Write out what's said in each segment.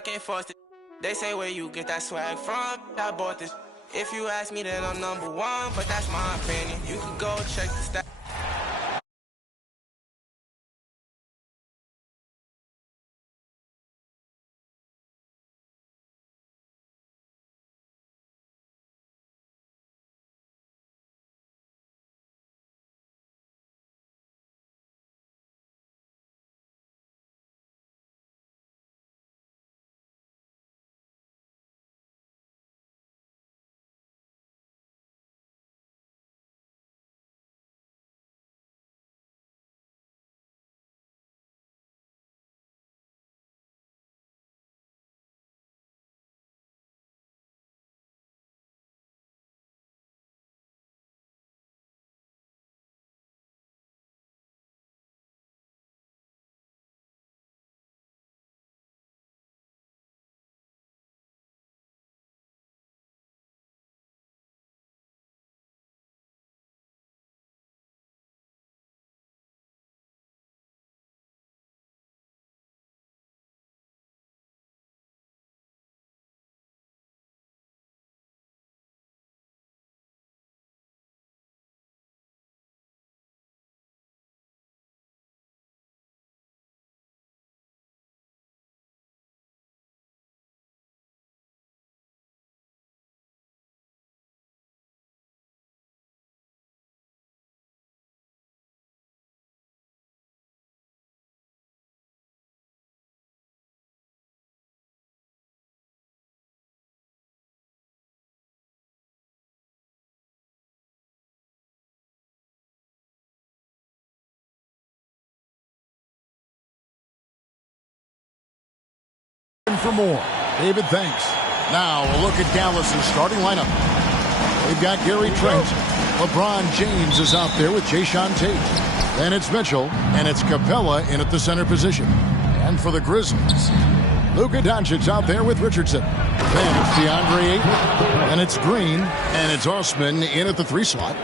I can't force it. They say where you get that swag from, I bought this. If you ask me, then I'm #1, but that's my opinion. You can go check the stats. For more. David, thanks. Now a look at Dallas's starting lineup. They've got Gary Trent. LeBron James is out there with Jayshawn Tate. Then it's Mitchell, and it's Capella in at the center position. And for the Grizzlies, Luka Doncic out there with Richardson. Then it's DeAndre Ayton, and it's Green, and it's Osman in at the 3 slot.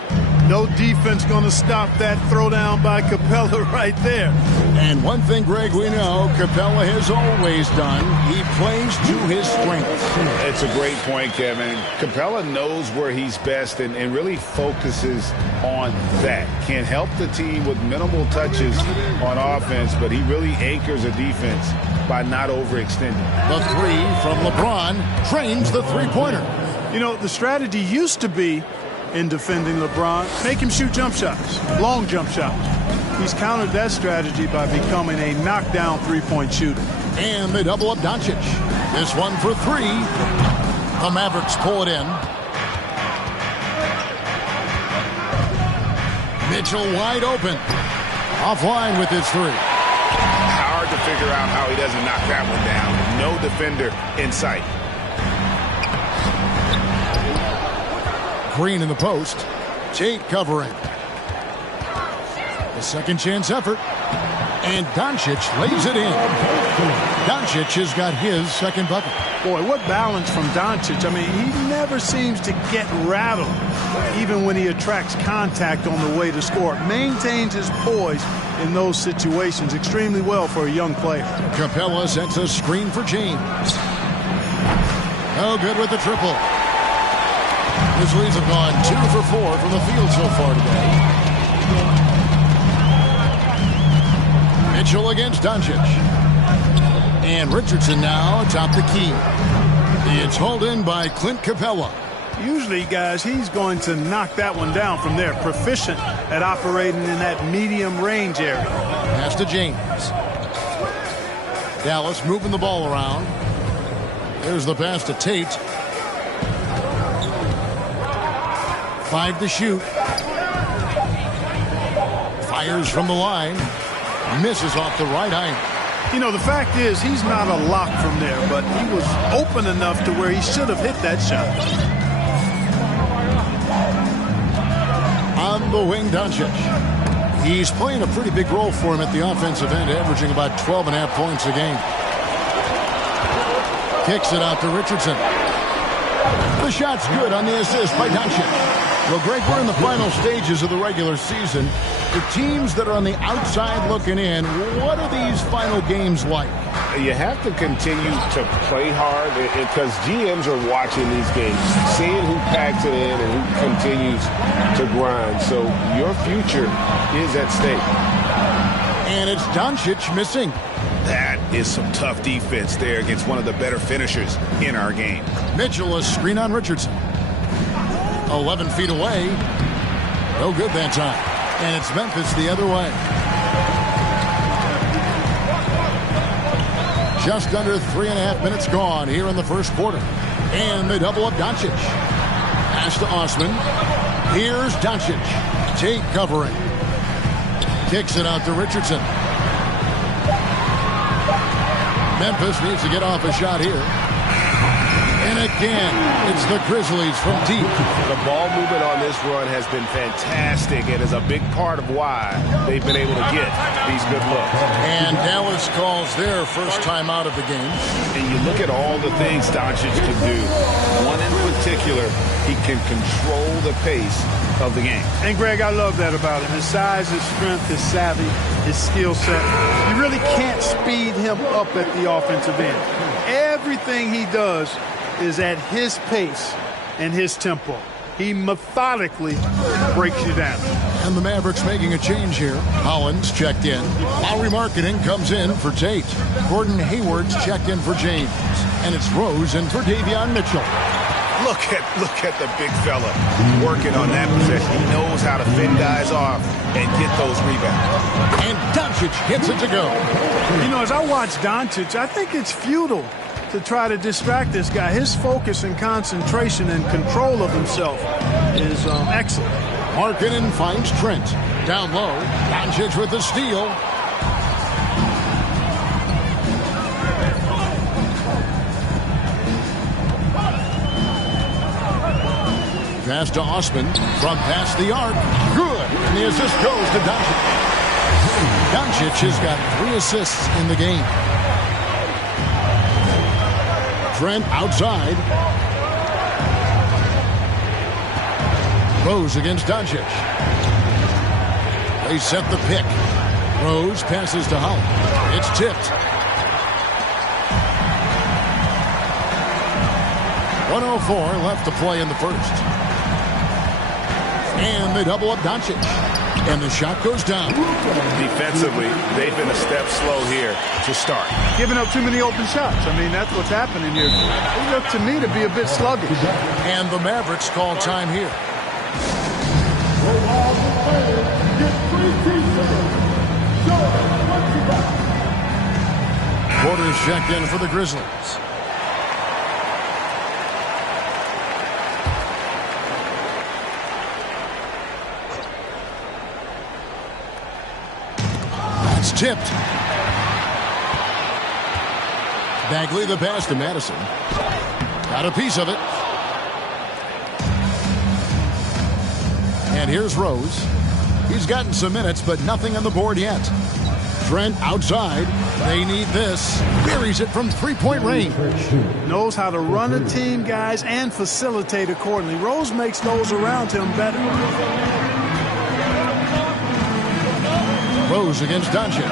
No defense going to stop that throwdown by Capella right there. And one thing, Greg, we know Capella has always done. He plays to his strengths. It's a great point, Kevin. Capella knows where he's best and really focuses on that. Can help the team with minimal touches on offense, but he really anchors a defense by not overextending. The 3 from LeBron trains the three-pointer. You know, the strategy used to be in defending LeBron, make him shoot jump shots, long jump shots. He's countered that strategy by becoming a knockdown three-point shooter. And they double up Doncic. This one for 3. The Mavericks pull it in. Mitchell wide open. Offline with his 3. Hard to figure out how he doesn't knock that one down. No defender in sight. Green in the post. Tate covering. The second chance effort. And Doncic lays it in. Doncic has got his second bucket. Boy, what balance from Doncic. I mean, he never seems to get rattled, even when he attracts contact on the way to score. Maintains his poise in those situations extremely well for a young player. Capella sets a screen for James. Oh, good with the triple. Grizzlies have gone 2 for 4 from the field so far today. Mitchell against Doncic. And Richardson now atop the key. It's hauled in by Clint Capella. Usually, guys, he's going to knock that one down from there. Proficient at operating in that medium range area. Pass to James. Dallas moving the ball around. There's the pass to Tate. 5 to shoot. Fires from the line. Misses off the right iron. You know, the fact is he's not a lock from there, but he was open enough to where he should have hit that shot. On the wing, Doncic. He's playing a pretty big role for him at the offensive end, averaging about 12.5 points a game. Kicks it out to Richardson. The shot's good on the assist by Doncic. Well, Greg, we're in the final stages of the regular season. The teams that are on the outside looking in, what are these final games like? you have to continue to play hard because GMs are watching these games, seeing who packs it in and who continues to grind. So your future is at stake. And it's Doncic missing. That is some tough defense there against one of the better finishers in our game. Mitchell, a screen on Richardson. 11 feet away. No good that time. And it's Memphis the other way. Just under 3.5 minutes gone here in the first quarter. And they double up Doncic. Pass to Osman. Here's Doncic. Tate covering. Kicks it out to Richardson. Memphis needs to get off a shot here. And again, it's the Grizzlies from deep. The ball movement on this run has been fantastic and is a big part of why they've been able to get these good looks. And Dallas calls their first time out of the game. And you look at all the things Doncic can do. One in particular, he can control the pace of the game. And, Greg, I love that about him. His size, his strength, his savvy, his skill set. You really can't speed him up at the offensive end. Everything he does is at his pace and his tempo. He methodically breaks you down. And the Mavericks making a change here. Hollins checked in. Lowry Marketing comes in for Tate. Gordon Hayward's checked in for James. And it's Rose in for Davion Mitchell. Look at the big fella working on that possession. He knows how to fend guys off and get those rebounds. And Doncic hits it to go. You know, as I watch Doncic, I think it's futile to try to distract this guy. His focus and concentration and control of himself is excellent. Markkanen finds Trent. Down low, Doncic with the steal. Pass to Osman from past the arc. Good. And the assist goes to Doncic. Doncic has got 3 assists in the game. Trent outside. Rose against Doncic. They set the pick. Rose passes to Holland. It's tipped. 104 left to play in the first. And they double up Doncic. And the shot goes down. Defensively, they've been a step slow here to start. Giving up too many open shots. I mean, that's what's happening here. They look to me to be a bit sluggish. And the Mavericks call time here. Quarters checked in for the Grizzlies. Tipped. Bagley the pass to Madison. Got a piece of it. And here's Rose. He's gotten some minutes, but nothing on the board yet. Trent outside. They need this. Buries it from three-point range. Knows how to run a team, guys, and facilitate accordingly. Rose makes those around him better. Rose against Doncic.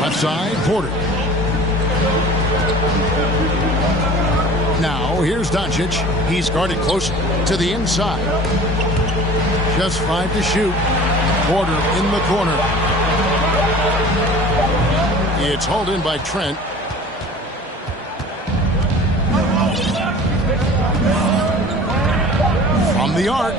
Left side, Porter. Now, here's Doncic. He's guarded closer to the inside. Just 5 to shoot. Porter in the corner. It's hauled in by Trent. From the arc.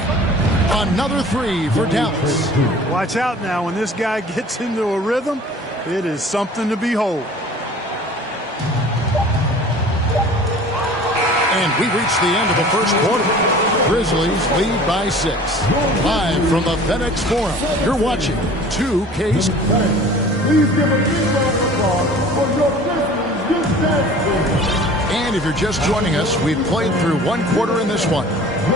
Another 3 for Dallas. Watch out now. When this guy gets into a rhythm, it is something to behold. And we reach the end of the first quarter. Grizzlies lead by 6. Live from the FedEx Forum, you're watching 2K's. Please give a big round of applause for your Grizzlies this. And if you're just joining us, we've played through 1 quarter in this one.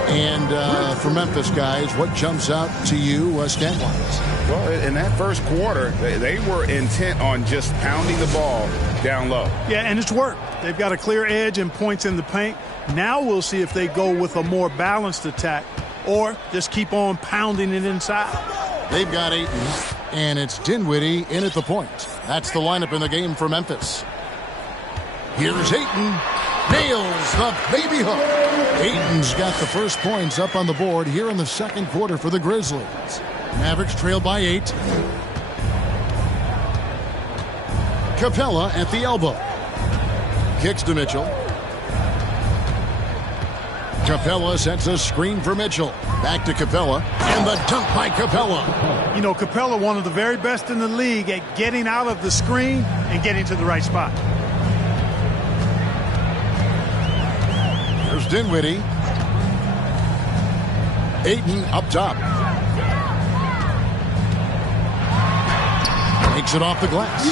And for Memphis, guys, what jumps out to you stat-wise? Well, in that first quarter, they were intent on just pounding the ball down low. Yeah, and it's worked. They've got a clear edge and points in the paint. Now we'll see if they go with a more balanced attack or just keep on pounding it inside. They've got Ayton, and it's Dinwiddie in at the point. That's the lineup in the game for Memphis. Here's Ayton. Nails the baby hook. Ayton's got the first points up on the board here in the second quarter for the Grizzlies. Mavericks trail by 8. Capella at the elbow. Kicks to Mitchell. Capella sets a screen for Mitchell. Back to Capella. And the dunk by Capella. You know, Capella, one of the very best in the league at getting out of the screen and getting to the right spot. Here's Dinwiddie. Ayton up top. Takes it off the glass.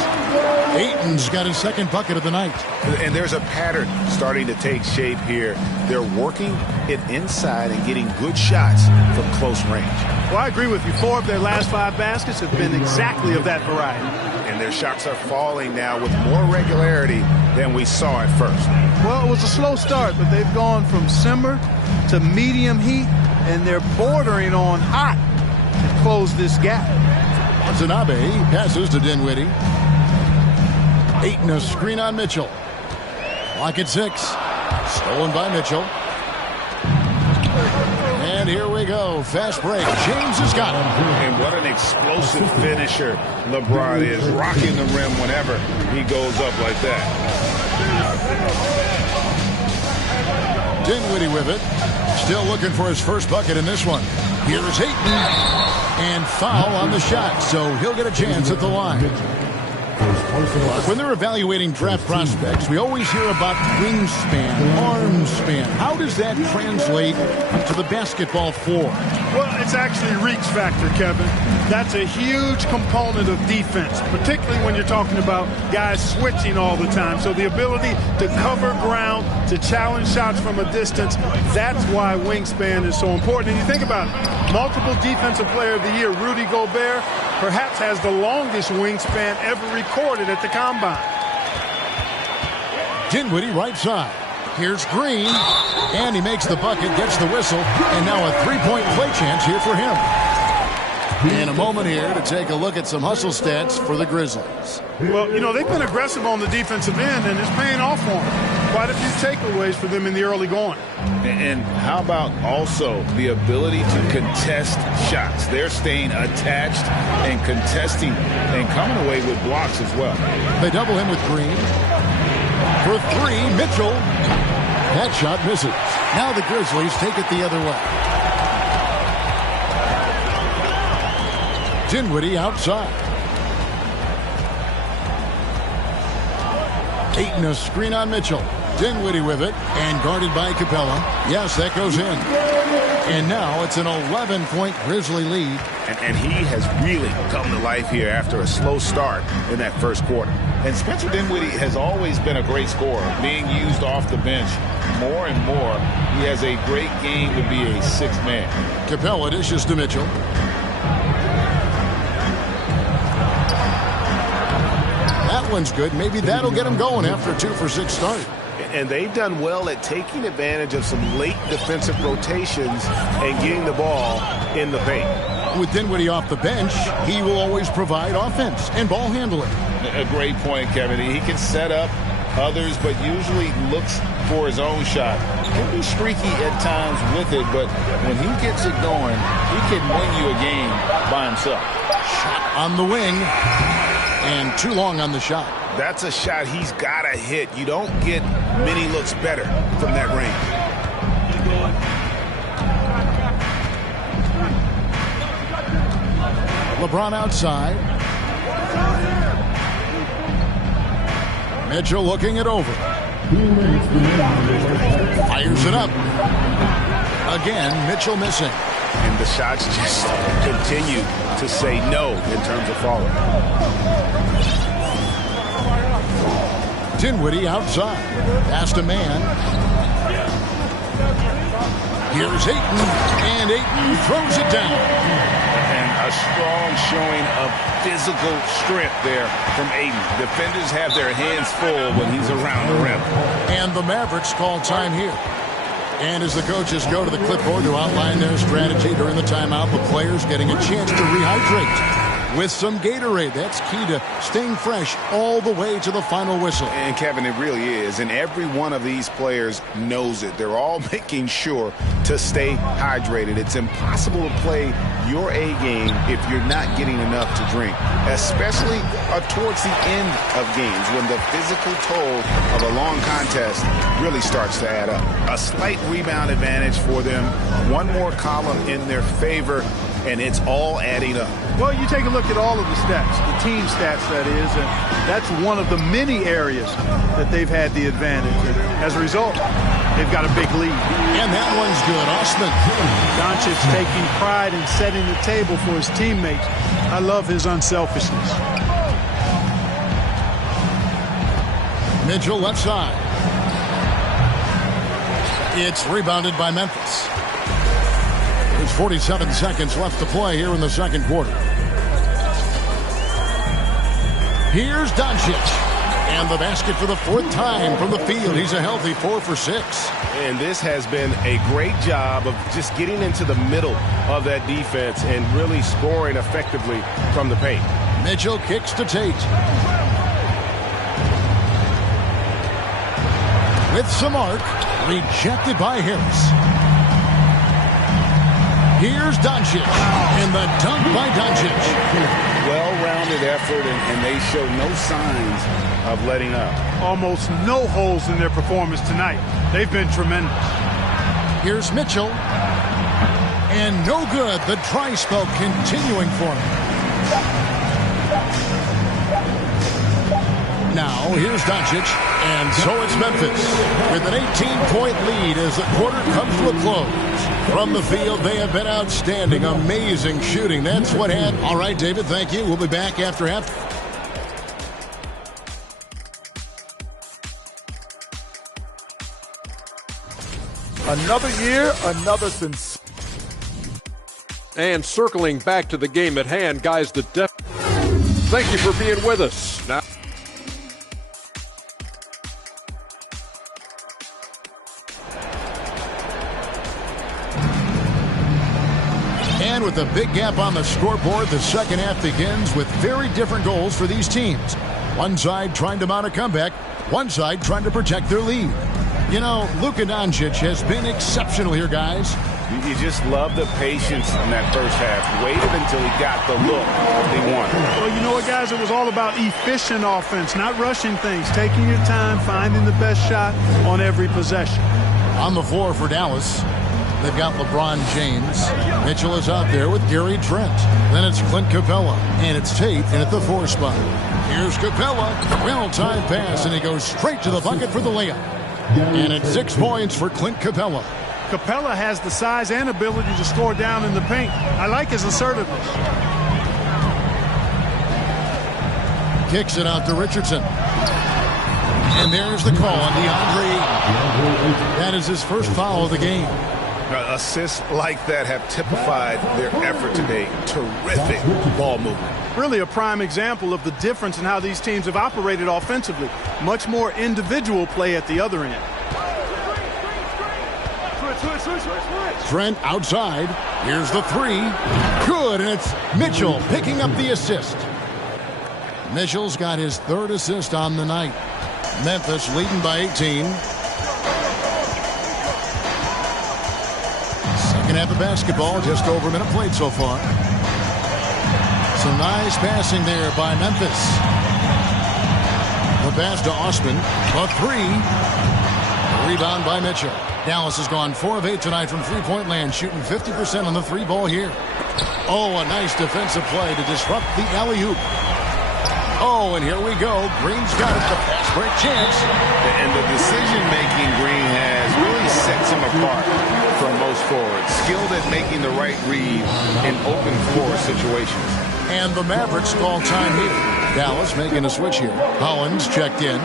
Ayton's got his second bucket of the night. And there's a pattern starting to take shape here. They're working it inside and getting good shots from close range. Well, I agree with you. 4 of their last 5 baskets have been exactly of that variety. And their shots are falling now with more regularity than we saw at first. Well, it was a slow start, but they've gone from simmer to medium heat, and they're bordering on hot to close this gap. Watanabe passes to Dinwiddie. Ayton a screen on Mitchell. Clock at 6. Stolen by Mitchell. And here we go. Fast break. James has got it. And what an explosive finisher LeBron is. Rocking the rim whenever he goes up like that. Dinwiddie with it. Still looking for his first bucket in this one. Here's Ayton. And foul on the shot, so he'll get a chance at the line. When they're evaluating draft prospects, we always hear about wingspan, arm span. How does that translate to the basketball floor? Well, it's actually reach factor, Kevin. That's a huge component of defense, particularly when you're talking about guys switching all the time. So the ability to cover ground, to challenge shots from a distance, that's why wingspan is so important. And you think about it, multiple defensive player of the year, Rudy Gobert, perhaps has the longest wingspan ever recorded at the Combine. Dinwiddie right side. Here's Green. And he makes the bucket, gets the whistle, and now a three-point play chance here for him. And a moment here to take a look at some hustle stats for the Grizzlies. Well, you know, they've been aggressive on the defensive end, and it's paying off for them. Quite a few takeaways for them in the early going. And how about also the ability to contest shots? They're staying attached and contesting and coming away with blocks as well. They double him with Green. For 3, Mitchell. That shot misses. Now the Grizzlies take it the other way. Dinwiddie outside. Ayton a screen on Mitchell. Dinwiddie with it and guarded by Capella. Yes, that goes in. And now it's an 11-point Grizzly lead. And he has really come to life here after a slow start in that first quarter. And Spencer Dinwiddie has always been a great scorer, being used off the bench more and more. He has a great game to be a sixth man. Capella dishes to Mitchell. That one's good. Maybe that'll get him going after a 2 for 6 start. And they've done well at taking advantage of some late defensive rotations and getting the ball in the paint. With Dinwiddie off the bench, he will always provide offense and ball handling. A great point, Kevin. He can set up others, but usually looks for his own shot. He'll be streaky at times with it, but when he gets it going, he can win you a game by himself. Shot on the wing, and too long on the shot. That's a shot he's got to hit. You don't get many looks better from that range. LeBron outside. Mitchell looking it over. Fires it up. Again, Mitchell missing. And the shots just continue to say no in terms of falling. Dinwiddie outside. Past a man. Here's Ayton. And Ayton throws it down. A strong showing of physical strength there from Ayton. Defenders have their hands full when he's around the rim. And the Mavericks call time here. And as the coaches go to the clipboard to outline their strategy during the timeout, the players getting a chance to rehydrate. with some Gatorade. That's key to staying fresh all the way to the final whistle. And Kevin, it really is. And every one of these players knows it. They're all making sure to stay hydrated. It's impossible to play your A game if you're not getting enough to drink, especially towards the end of games when the physical toll of a long contest really starts to add up. A slight rebound advantage for them. One more column in their favor, and it's all adding up. Well, you take a look at all of the stats, the team stats, that is, and that's one of the many areas that they've had the advantage. And as a result, they've got a big lead. And that one's good. Osman. Doncic taking pride in setting the table for his teammates. I love his unselfishness. Mitchell left side. It's rebounded by Memphis. There's 47 seconds left to play here in the second quarter. Here's Doncic. And the basket for the fourth time from the field. He's a healthy 4 for 6. And this has been a great job of just getting into the middle of that defense and really scoring effectively from the paint. Mitchell kicks to Tate. With some arc. Rejected by Harris. Here's Doncic. And the dunk by Doncic. Well-rounded effort, and they show no signs of letting up. Almost no holes in their performance tonight. They've been tremendous. Here's Mitchell. And no good. The dry spell continuing for him. Now, here's Doncic. And so it's Memphis with an 18-point lead as the quarter comes to a close. From the field, they have been outstanding. Amazing shooting. That's what happened. All right, David, thank you. We'll be back after half. Another year, another since. And circling back to the game at hand, guys, thank you for being with us. Now, and with a big gap on the scoreboard, the second half begins with very different goals for these teams. One side trying to mount a comeback, one side trying to protect their lead. You know, Luka Doncic has been exceptional here, guys. You just love the patience in that first half. Waited until he got the look he wanted. Well, you know what, guys? It was all about efficient offense, not rushing things, taking your time, finding the best shot on every possession. On the floor for Dallas, they've got LeBron James. Mitchell is out there with Gary Trent. Then it's Clint Capella, and it's Tate in at the 4 spot. Here's Capella. Well-timed pass, and he goes straight to the bucket for the layup. And it's 6 points for Clint Capella. Capella has the size and ability to score down in the paint. I like his assertiveness. Kicks it out to Richardson. And there's the call on DeAndre. That is his first foul of the game. Assists like that have typified their effort today. Terrific ball movement. Really a prime example of the difference in how these teams have operated offensively. Much more individual play at the other end. Trent outside. Here's the 3. Good, and it's Mitchell picking up the assist. Mitchell's got his 3rd assist on the night. Memphis leading by 18. Second half of basketball, just over a minute played so far. Some nice passing there by Memphis. The pass to Osman. A 3. The rebound by Mitchell. Dallas has gone 4 of 8 tonight from three-point land, shooting 50% on the 3 ball here. Oh, a nice defensive play to disrupt the alley-oop. Oh, and here we go. Green's got it. The pass break chance. And the decision-making Green has really sets him apart from most forwards. Skilled at making the right read in open floor situations. And the Mavericks call time here. Dallas making a switch here. Hollins checked in.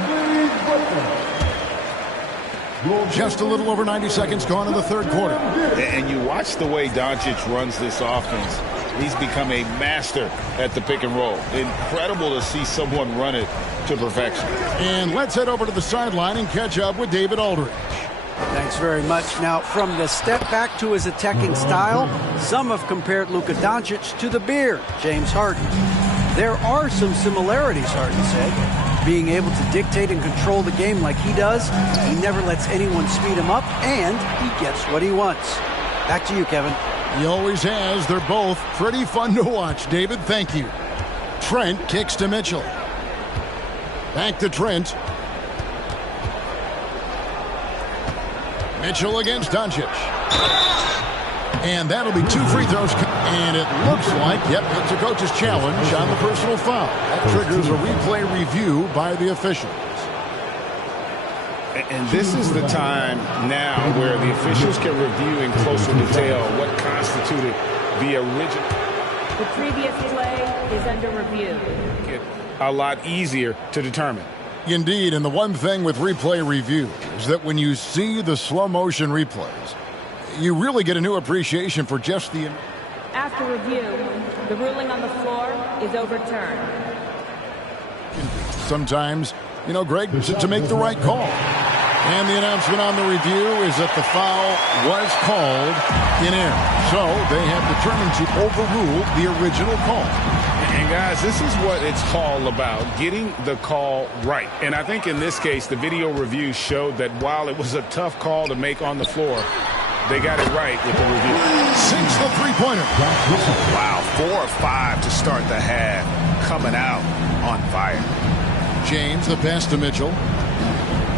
Just a little over 90 seconds gone in the third quarter. And you watch the way Doncic runs this offense. He's become a master at the pick and roll. Incredible to see someone run it to perfection. And let's head over to the sideline and catch up with David Aldridge. Thanks very much. Now, from the step back to his attacking style, some have compared Luka Doncic to the Beard, James Harden. There are some similarities, Harden said. Being able to dictate and control the game like he does, he never lets anyone speed him up, and he gets what he wants. Back to you, Kevin. He always has. They're both pretty fun to watch, David. Thank you. Trent kicks to Mitchell. Back to Trent. Mitchell against Doncic. And that'll be 2 free throws. And it looks like, yep, it's a coach's challenge on the personal foul. That triggers a replay review by the officials. And this is the time now where the officials can review in closer detail what constituted the original. The previous play is under review. A lot easier to determine. Indeed, and the one thing with replay review is that when you see the slow motion replays, you really get a new appreciation for just the... After review, the ruling on the floor is overturned. Sometimes, you know, Greg, to make the right call. And the announcement on the review is that the foul was called in error. So they have determined to overrule the original call. And guys, this is what it's all about, getting the call right. And I think in this case, the video review showed that while it was a tough call to make on the floor, they got it right with the review. Sinks the three-pointer. Wow, 4 or 5 to start the half. Coming out on fire. James, the pass to Mitchell.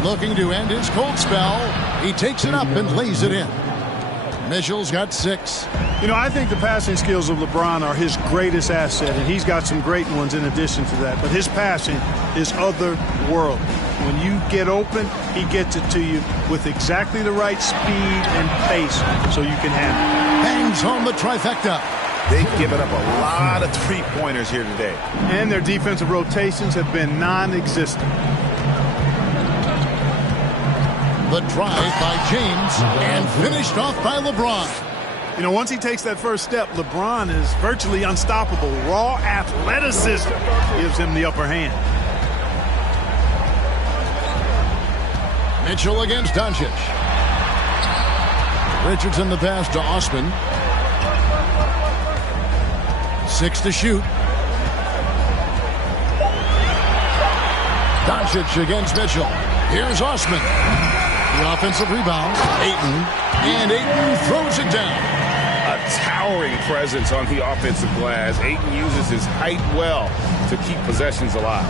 Looking to end his cold spell. He takes it up and lays it in. Mitchell's got 6. You know, I think the passing skills of LeBron are his greatest asset, and he's got some great ones in addition to that. But his passing is otherworldly. When you get open, he gets it to you with exactly the right speed and pace so you can handle it. Bangs home the trifecta. They've given up a lot of three-pointers here today. And their defensive rotations have been non-existent. The drive by James and finished off by LeBron. You know, once he takes that first step, LeBron is virtually unstoppable. Raw athleticism gives him the upper hand. Mitchell against Doncic. Richardson the pass to Osman. 6 to shoot. Doncic against Mitchell. Here's Osman. The offensive rebound. Ayton. And Ayton throws it down. A towering presence on the offensive glass. Ayton uses his height well to keep possessions alive.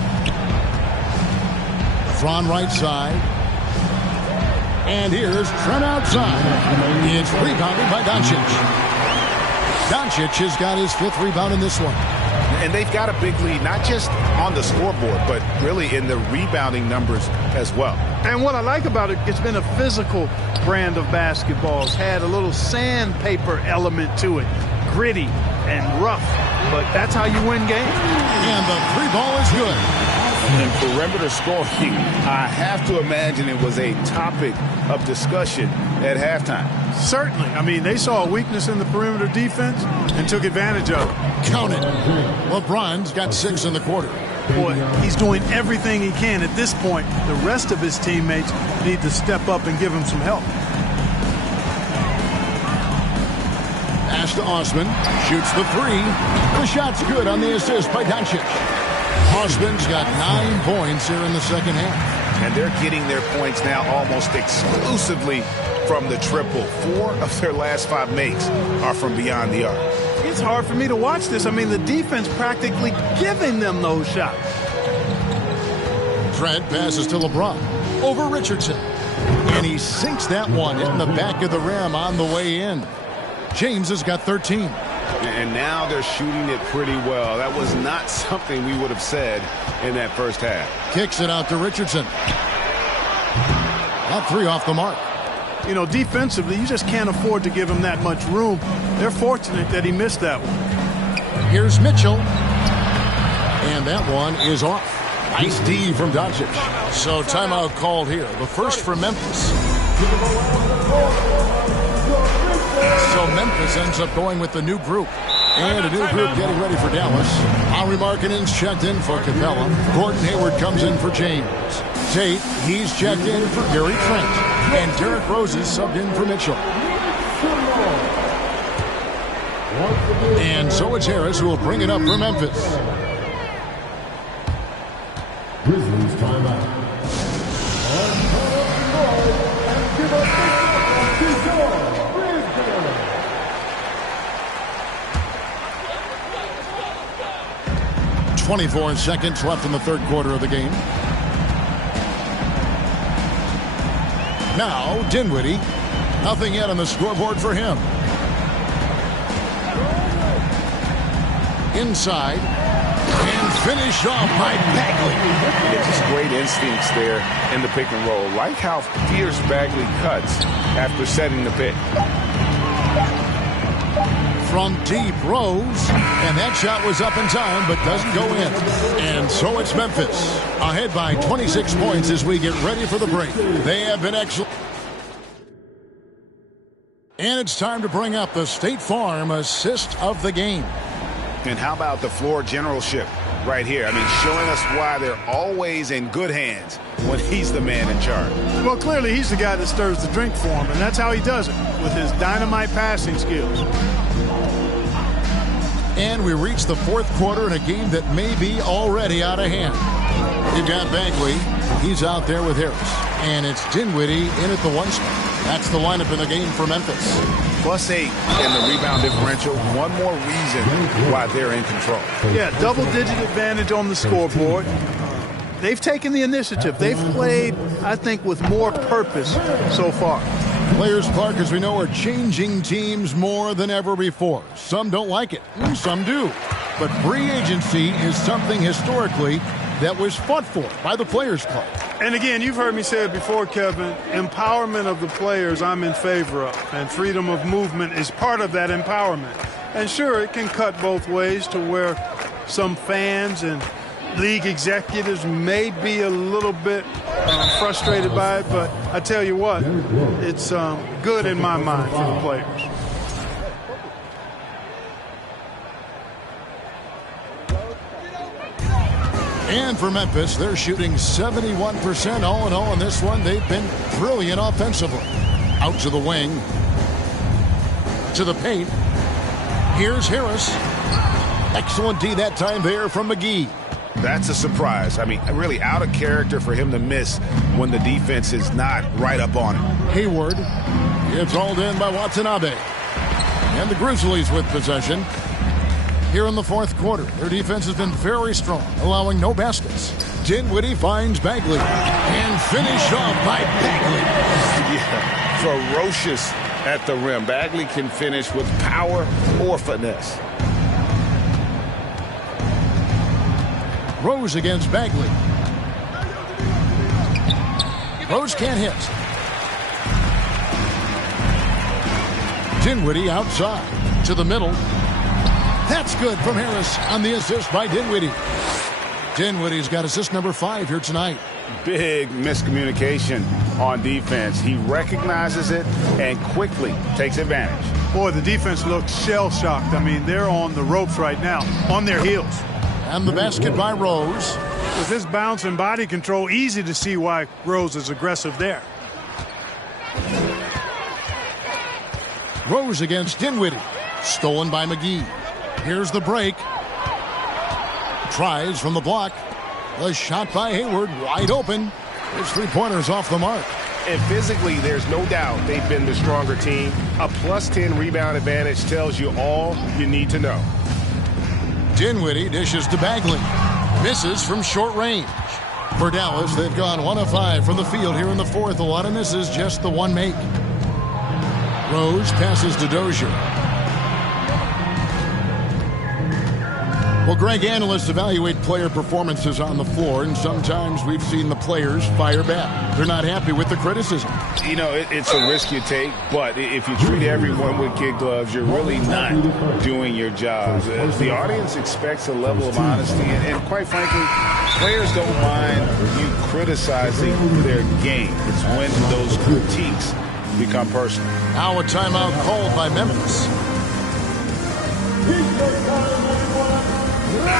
From right side. And here's Trent outside. It's rebounded by Doncic. Doncic has got his 5th rebound in this one. And they've got a big lead, not just on the scoreboard, but really in the rebounding numbers as well. And what I like about it, it's been a physical brand of basketball. It's had a little sandpaper element to it. Gritty and rough, but that's how you win games. And the 3 ball is good. And perimeter scoring, I have to imagine it was a topic of discussion at halftime. Certainly. I mean, they saw a weakness in the perimeter defense and took advantage of it. Count it. LeBron's got 6 in the quarter. Boy, he's doing everything he can at this point. The rest of his teammates need to step up and give him some help. Pass to Osman. Shoots the 3. The shot's good on the assist by Doncic. Osman's got 9 points here in the second half. And they're getting their points now almost exclusively from the triple. 4 of their last 5 makes are from beyond the arc. It's hard for me to watch this. I mean, the defense practically giving them those shots. Trent passes to LeBron. Over Richardson. And he sinks that one in the back of the rim on the way in. James has got 13. And now they're shooting it pretty well. That was not something we would have said in that first half. Kicks it out to Richardson. That 3 off the mark. You know, defensively, you just can't afford to give him that much room. They're fortunate that he missed that one. Here's Mitchell. And that one is off. Nice D from Doncic. So timeout called here. The first for Memphis. So Memphis ends up going with the new group. And a new group getting ready for Dallas. Henry Markkanen's checked in for Capella. Gordon Hayward comes in for James. Tate, he's checked in for Gary Trent. And Derrick Rose is subbed in for Mitchell. And so it's Harris who will bring it up for Memphis. Grizzlies timeout. 24 seconds left in the third quarter of the game. Now Dinwiddie. Nothing yet on the scoreboard for him. Inside. And finished off by Bagley. It's just great instincts there in the pick and roll. Like how fierce Bagley cuts after setting the pick. From deep, Rose. And that shot was up in time, but doesn't go in. And so it's Memphis. Ahead by 26 points as we get ready for the break. They have been excellent. And it's time to bring up the State Farm assist of the game. And how about the floor generalship right here? I mean, showing us why they're always in good hands when he's the man in charge. Well, clearly he's the guy that stirs the drink for him, and that's how he does it, with his dynamite passing skills. And we reach the fourth quarter in a game that may be already out of hand. You've got Bagley. He's out there with Harris. And it's Dinwiddie in at the one spot. That's the lineup in the game for Memphis. +8 in the rebound differential. One more reason why they're in control. Yeah, double-digit advantage on the scoreboard. They've taken the initiative. They've played, I think, with more purpose so far. Players, Clark, as we know, are changing teams more than ever before. Some don't like it, some do. But free agency is something historically that was fought for by the Players Club. And again, you've heard me say it before, Kevin, empowerment of the players I'm in favor of, and freedom of movement is part of that empowerment. And sure, it can cut both ways to where some fans and league executives may be a little bit frustrated by it, but I tell you what, it's good in my mind for the players. And for Memphis, they're shooting 71% all in all in this one. They've been brilliant offensively. Out to the wing. To the paint. Here's Harris. Excellent D that time there from McGee. That's a surprise. I mean, really out of character for him to miss when the defense is not right up on him. Hayward. It's hauled in by Watanabe. And the Grizzlies with possession. Here in the fourth quarter, their defense has been very strong, allowing no baskets. Dinwiddie finds Bagley. And finished off by Bagley. Yeah, ferocious at the rim. Bagley can finish with power or finesse. Rose against Bagley. Rose can't hit. Dinwiddie outside to the middle. That's good from Harris on the assist by Dinwiddie. Dinwiddie's got assist number 5 here tonight. Big miscommunication on defense. He recognizes it and quickly takes advantage. Boy, the defense looks shell-shocked. I mean, they're on the ropes right now, on their heels. And the basket by Rose. With his bounce and body control, easy to see why Rose is aggressive there. Rose against Dinwiddie. Stolen by McGee. Here's the break. Tries from the block. The shot by Hayward, wide open. His three-pointers off the mark. And physically, there's no doubt they've been the stronger team. A +10 rebound advantage tells you all you need to know. Dinwiddie dishes to Bagley. Misses from short range. For Dallas, they've gone 1 of 5 from the field here in the fourth. A lot of misses, just the one make. Rose passes to Dozier. Well, Greg, analysts evaluate player performances on the floor, and sometimes we've seen the players fire back. They're not happy with the criticism. You know, it's a risk you take, but if you treat everyone with kid gloves, you're really not doing your job. The audience expects a level of honesty, and quite frankly, players don't mind you criticizing their game. It's when those critiques become personal. Now a timeout called by Memphis.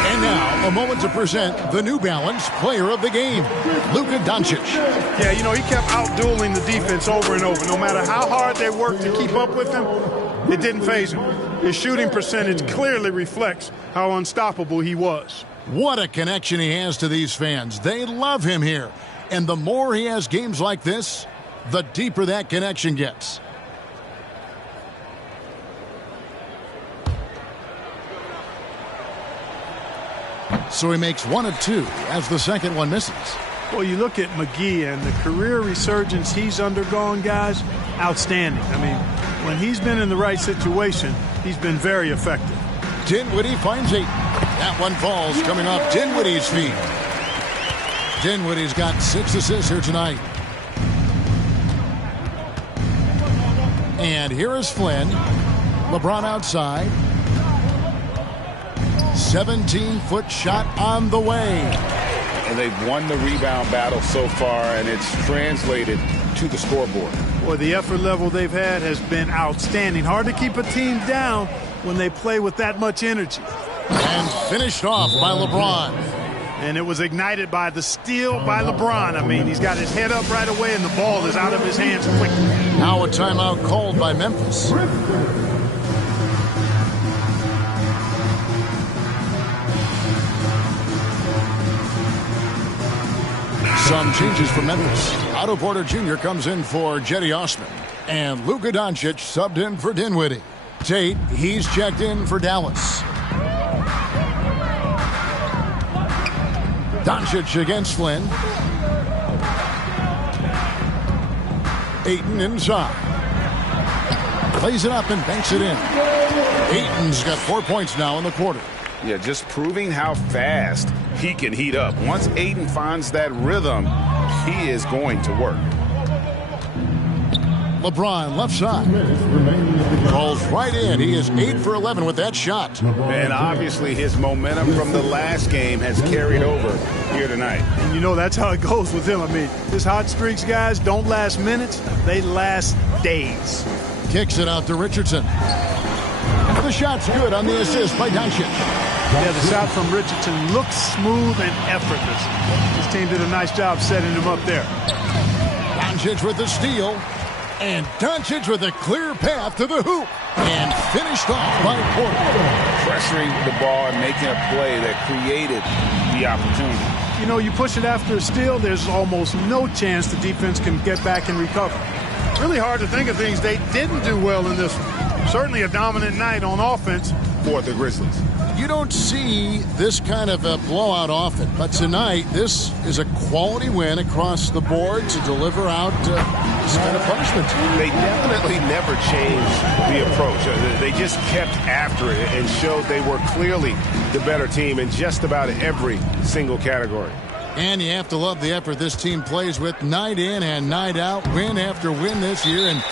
And now, a moment to present the New Balance Player of the Game, Luka Doncic. Yeah, you know, he kept out-dueling the defense over and over. No matter how hard they worked to keep up with him, it didn't faze him. His shooting percentage clearly reflects how unstoppable he was. What a connection he has to these fans. They love him here. And the more he has games like this, the deeper that connection gets. So he makes 1 of 2 as the second one misses. Well, you look at McGee and the career resurgence he's undergone, guys, outstanding. I mean, when he's been in the right situation, he's been very effective. Dinwiddie finds 8. That one falls coming off Dinwiddie's feet. Dinwiddie's got 6 assists here tonight. And here is Flynn. LeBron outside. 17-foot shot on the way. And they've won the rebound battle so far, and it's translated to the scoreboard. Boy, the effort level they've had has been outstanding. Hard to keep a team down when they play with that much energy. And finished off by LeBron. And it was ignited by the steal by LeBron. I mean, he's got his head up right away, and the ball is out of his hands quickly. Now a timeout called by Memphis. Some changes for Memphis. Otto Porter Jr. comes in for Jetty Osman. And Luka Doncic subbed in for Dinwiddie. Tate, he's checked in for Dallas. Doncic against Flynn. Ayton inside. Plays it up and banks it in. Ayton's got 4 points now in the quarter. Yeah, just proving how fast he can heat up. Once Ayton finds that rhythm, he is going to work. LeBron left side. Falls right in. He is 8 for 11 with that shot. And obviously his momentum from the last game has carried over here tonight. And you know that's how it goes with him. I mean, his hot streaks, guys, don't last minutes. They last days. Kicks it out to Richardson. The shot's good on the assist by Doncic. Yeah, the shot from Richardson looks smooth and effortless. His team did a nice job setting him up there. Doncic with the steal. And Doncic with a clear path to the hoop. And finished off by Porter. Pressuring the ball and making a play that created the opportunity. You know, you push it after a steal, there's almost no chance the defense can get back and recover. Really hard to think of things they didn't do well in this one. Certainly a dominant night on offense for the Grizzlies. You don't see this kind of a blowout often, but tonight this is a quality win across the board to deliver out this kind of punishment. They definitely never changed the approach. They just kept after it and showed they were clearly the better team in just about every single category. And you have to love the effort this team plays with night in and night out, win after win this year, and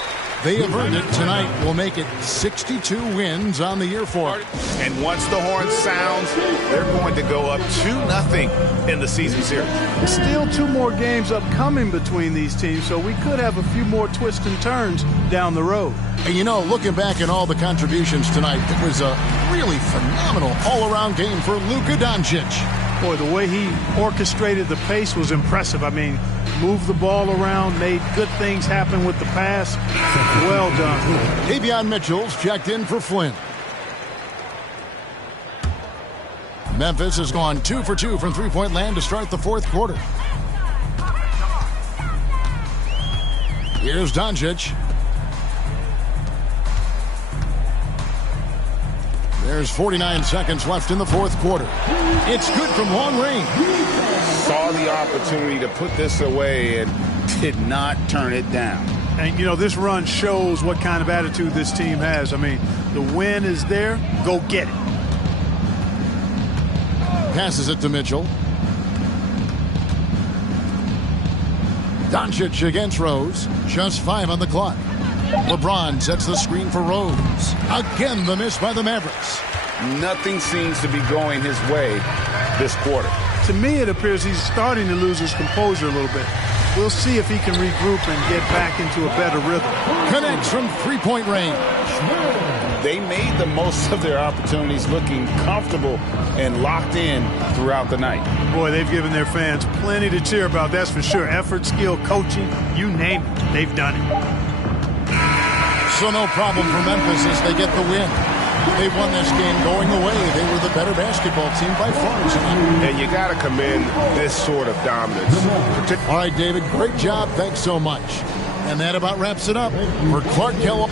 they have earned it. Tonight will make it 62 wins on the year for it. And once the horn sounds, they're going to go up 2-0 in the season series. Still 2 more games upcoming between these teams, so we could have a few more twists and turns down the road. And you know, looking back at all the contributions tonight, it was a really phenomenal all-around game for Luka Doncic. Boy, the way he orchestrated the pace was impressive. I mean, moved the ball around, made good things happen with the pass. Well done. Davion Mitchell's checked in for Flynn. Memphis has gone 2 for 2 from three-point land to start the fourth quarter. Here's Doncic. There's 49 seconds left in the fourth quarter. It's good from long range. Saw the opportunity to put this away and did not turn it down. And, you know, this run shows what kind of attitude this team has. I mean, the win is there. Go get it. Passes it to Mitchell. Doncic against Rose. Just 5 on the clock. LeBron sets the screen for Rose. Again, the miss by the Mavericks. Nothing seems to be going his way this quarter. To me, it appears he's starting to lose his composure a little bit. We'll see if he can regroup and get back into a better rhythm. Connects from three-point range. they made the most of their opportunities, looking comfortable and locked in throughout the night. Boy, they've given their fans plenty to cheer about, that's for sure. Effort, skill, coaching, you name it, they've done it. So no problem for Memphis as they get the win. They won this game going away. They were the better basketball team by far tonight. And you got to commend this sort of dominance. All right, David, great job. Thanks so much. And that about wraps it up for Clark Kellogg.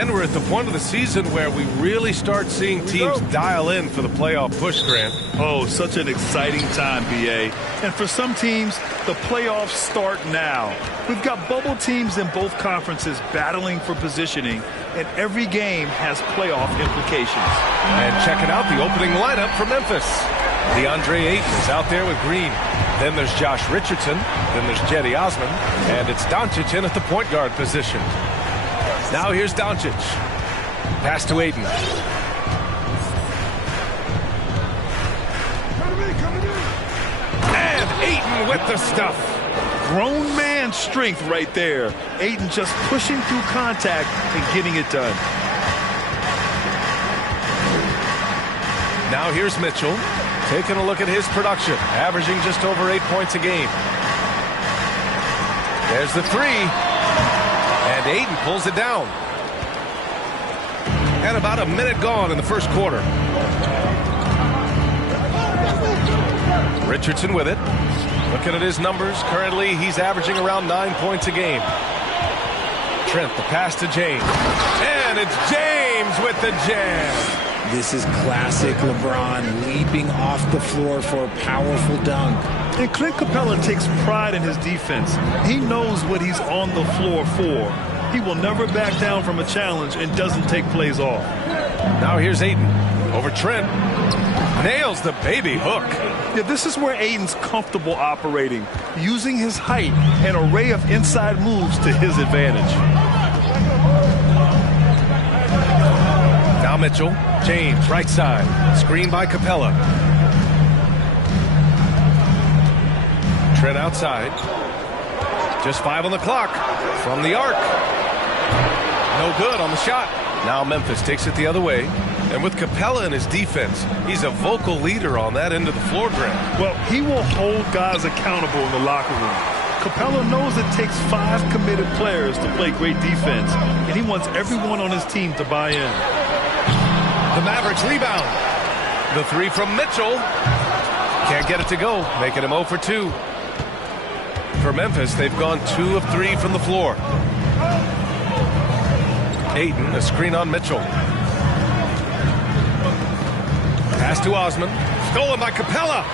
And we're at the point of the season where we really start seeing teams dial in for the playoff push, Grant. Oh, such an exciting time, B.A. And for some teams, the playoffs start now. We've got bubble teams in both conferences battling for positioning, and every game has playoff implications. And checking out the opening lineup for Memphis. DeAndre Ayton is out there with Green. Then there's Josh Richardson. Then there's Jetty Osman. And it's Doncic in at the point guard position. Now here's Doncic. Pass to Ayton. And Ayton with the stuff. Grown man strength right there. Ayton just pushing through contact and getting it done. Now here's Mitchell. Taking a look at his production. Averaging just over 8 points a game. There's the three. And Ayton pulls it down. And about a minute gone in the first quarter. Richardson with it. Looking at his numbers. Currently, he's averaging around 9 points a game. Trent, the pass to James. And it's James with the jam. This is classic LeBron leaping off the floor for a powerful dunk. And Clint Capella takes pride in his defense. He knows what he's on the floor for. He will never back down from a challenge and doesn't take plays off. Now here's Ayton over Trent. Nails the baby hook. Yeah, this is where Ayton's comfortable operating, using his height and array of inside moves to his advantage. Now Mitchell, James, right side. Screen by Capella. Trent outside. Just 5 on the clock. From the arc. No good on the shot. Now Memphis takes it the other way. And with Capella in his defense, he's a vocal leader on that end of the floor, Grant. Well, he will hold guys accountable in the locker room. Capella knows it takes 5 committed players to play great defense, and he wants everyone on his team to buy in. The Mavericks rebound. The three from Mitchell. Can't get it to go, making him 0 for 2. For Memphis, they've gone 2 of 3 from the floor. Ayton, a screen on Mitchell. Pass to Osman. Stolen by Capella.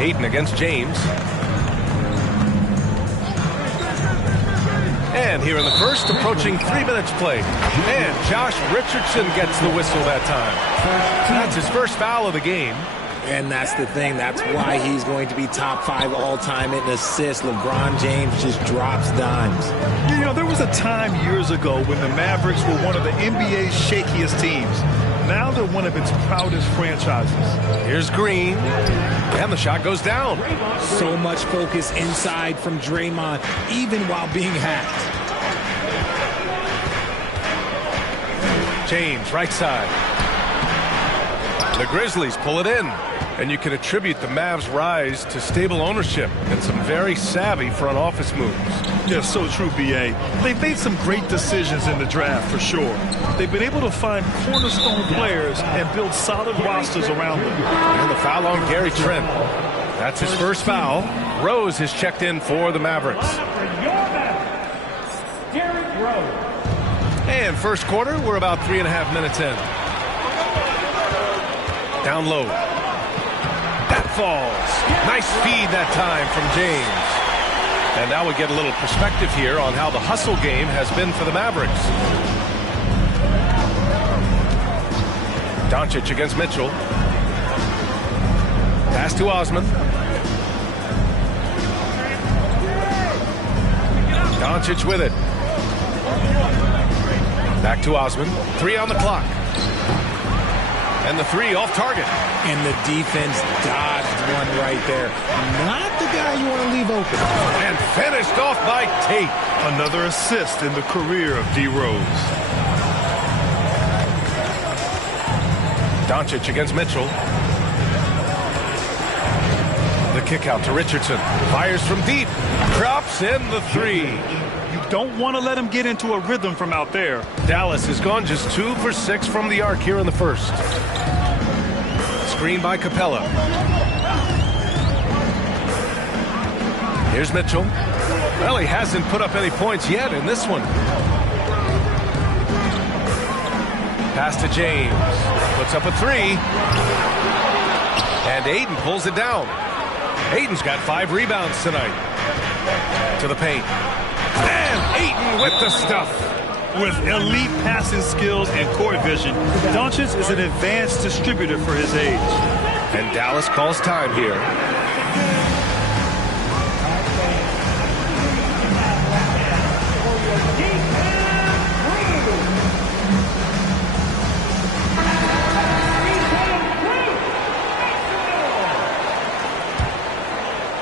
Ayton against James. And here in the first, approaching 3 minutes played. And Josh Richardson gets the whistle that time. That's his first foul of the game. And that's the thing. That's why he's going to be top 5 all-time in assists. LeBron James just drops dimes. You know, there was a time years ago when the Mavericks were one of the NBA's shakiest teams. Now they're one of its proudest franchises. Here's Green. And the shot goes down. So much focus inside from Draymond, even while being hacked. James, right side. The Grizzlies pull it in. And you can attribute the Mavs' rise to stable ownership and some very savvy front office moves. Yeah, so true, B.A. They've made some great decisions in the draft, for sure. They've been able to find cornerstone players and build solid rosters around them. And the foul on Gary Trent. That's his first foul. Rose has checked in for the Mavericks. And first quarter, we're about 3.5 minutes in. Down low. That falls. Nice feed that time from James. And now we get a little perspective here on how the hustle game has been for the Mavericks. Doncic against Mitchell. Pass to Osman. Doncic with it. Back to Osman. 3 on the clock. And the 3 off target. And the defense dodged one right there. Not the guy you want to leave open. And finished off by Tate. Another assist in the career of D. Rose. Doncic against Mitchell. The kick out to Richardson. Fires from deep. Drops in the 3. You don't want to let him get into a rhythm from out there. Dallas has gone just 2 for 6 from the arc here in the first. Screen by Capella. Here's Mitchell. Well, he hasn't put up any points yet in this one. Pass to James. Puts up a 3. And Ayton pulls it down. Ayton's got 5 rebounds tonight. To the paint. And Ayton with the stuff. With elite passing skills and court vision, Doncic is an advanced distributor for his age. And Dallas calls time here.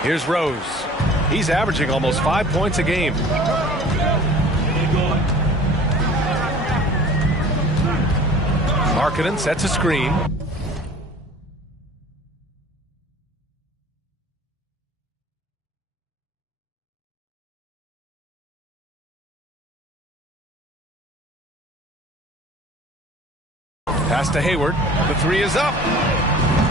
Here's Rose. He's averaging almost 5 points a game. Markkanen sets a screen. Pass to Hayward. The 3 is up.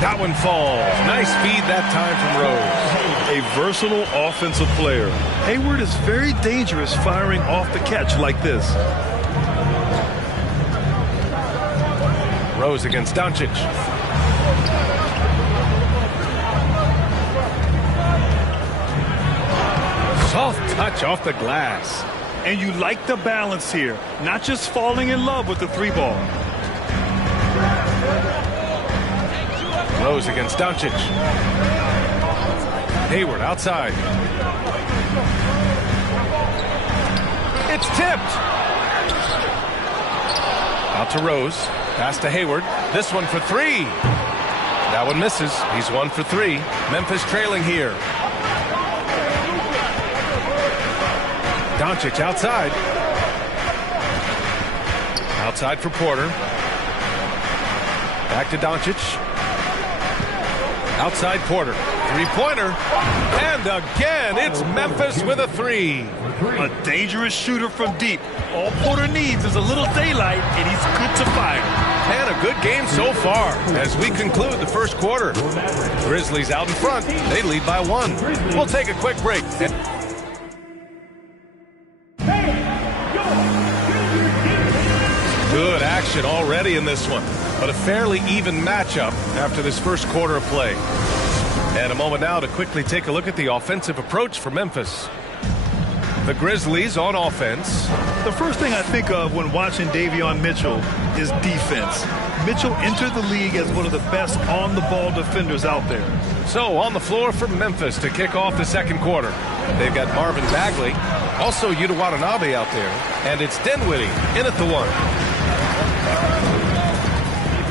That one falls. Nice feed that time from Rose. A versatile offensive player. Hayward is very dangerous firing off the catch like this. Rose against Doncic. Soft touch off the glass. And you like the balance here. Not just falling in love with the 3-ball. Rose against Doncic. Hayward outside. It's tipped. Out to Rose. Pass to Hayward. This one for 3. That one misses. He's 1 for 3. Memphis trailing here. Doncic outside. Outside for Porter. Back to Doncic. Outside Porter. 3-pointer. And again, it's Memphis with a 3. A dangerous shooter from deep. All Porter needs is a little daylight, and he's good to fire. And a good game so far as we conclude the first quarter. Grizzlies out in front. They lead by 1. We'll take a quick break. Good action already in this one, but a fairly even matchup after this first quarter of play. And a moment now to quickly take a look at the offensive approach for Memphis. The Grizzlies on offense. The first thing I think of when watching Davion Mitchell is defense. Mitchell entered the league as one of the best on-the-ball defenders out there. So on the floor for Memphis to kick off the second quarter. They've got Marvin Bagley, also Yuta Watanabe out there, and it's Dinwiddie in at the one.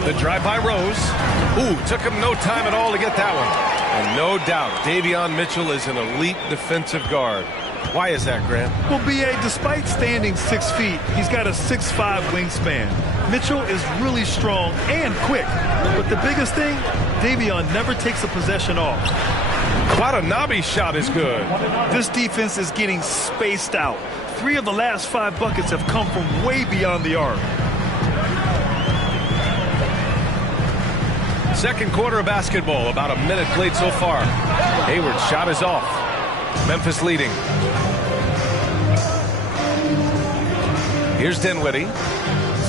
The drive by Rose. Ooh, took him no time at all to get that one. And no doubt, Davion Mitchell is an elite defensive guard. Why is that, Grant? Well, B.A., despite standing 6 feet, he's got a 6'5" wingspan. Mitchell is really strong and quick. But the biggest thing, Davion never takes a possession off. Watanabe's shot is good. This defense is getting spaced out. 3 of the last 5 buckets have come from way beyond the arc. Second quarter of basketball, about a minute played so far. Hayward's shot is off. Memphis leading. Here's Dinwiddie.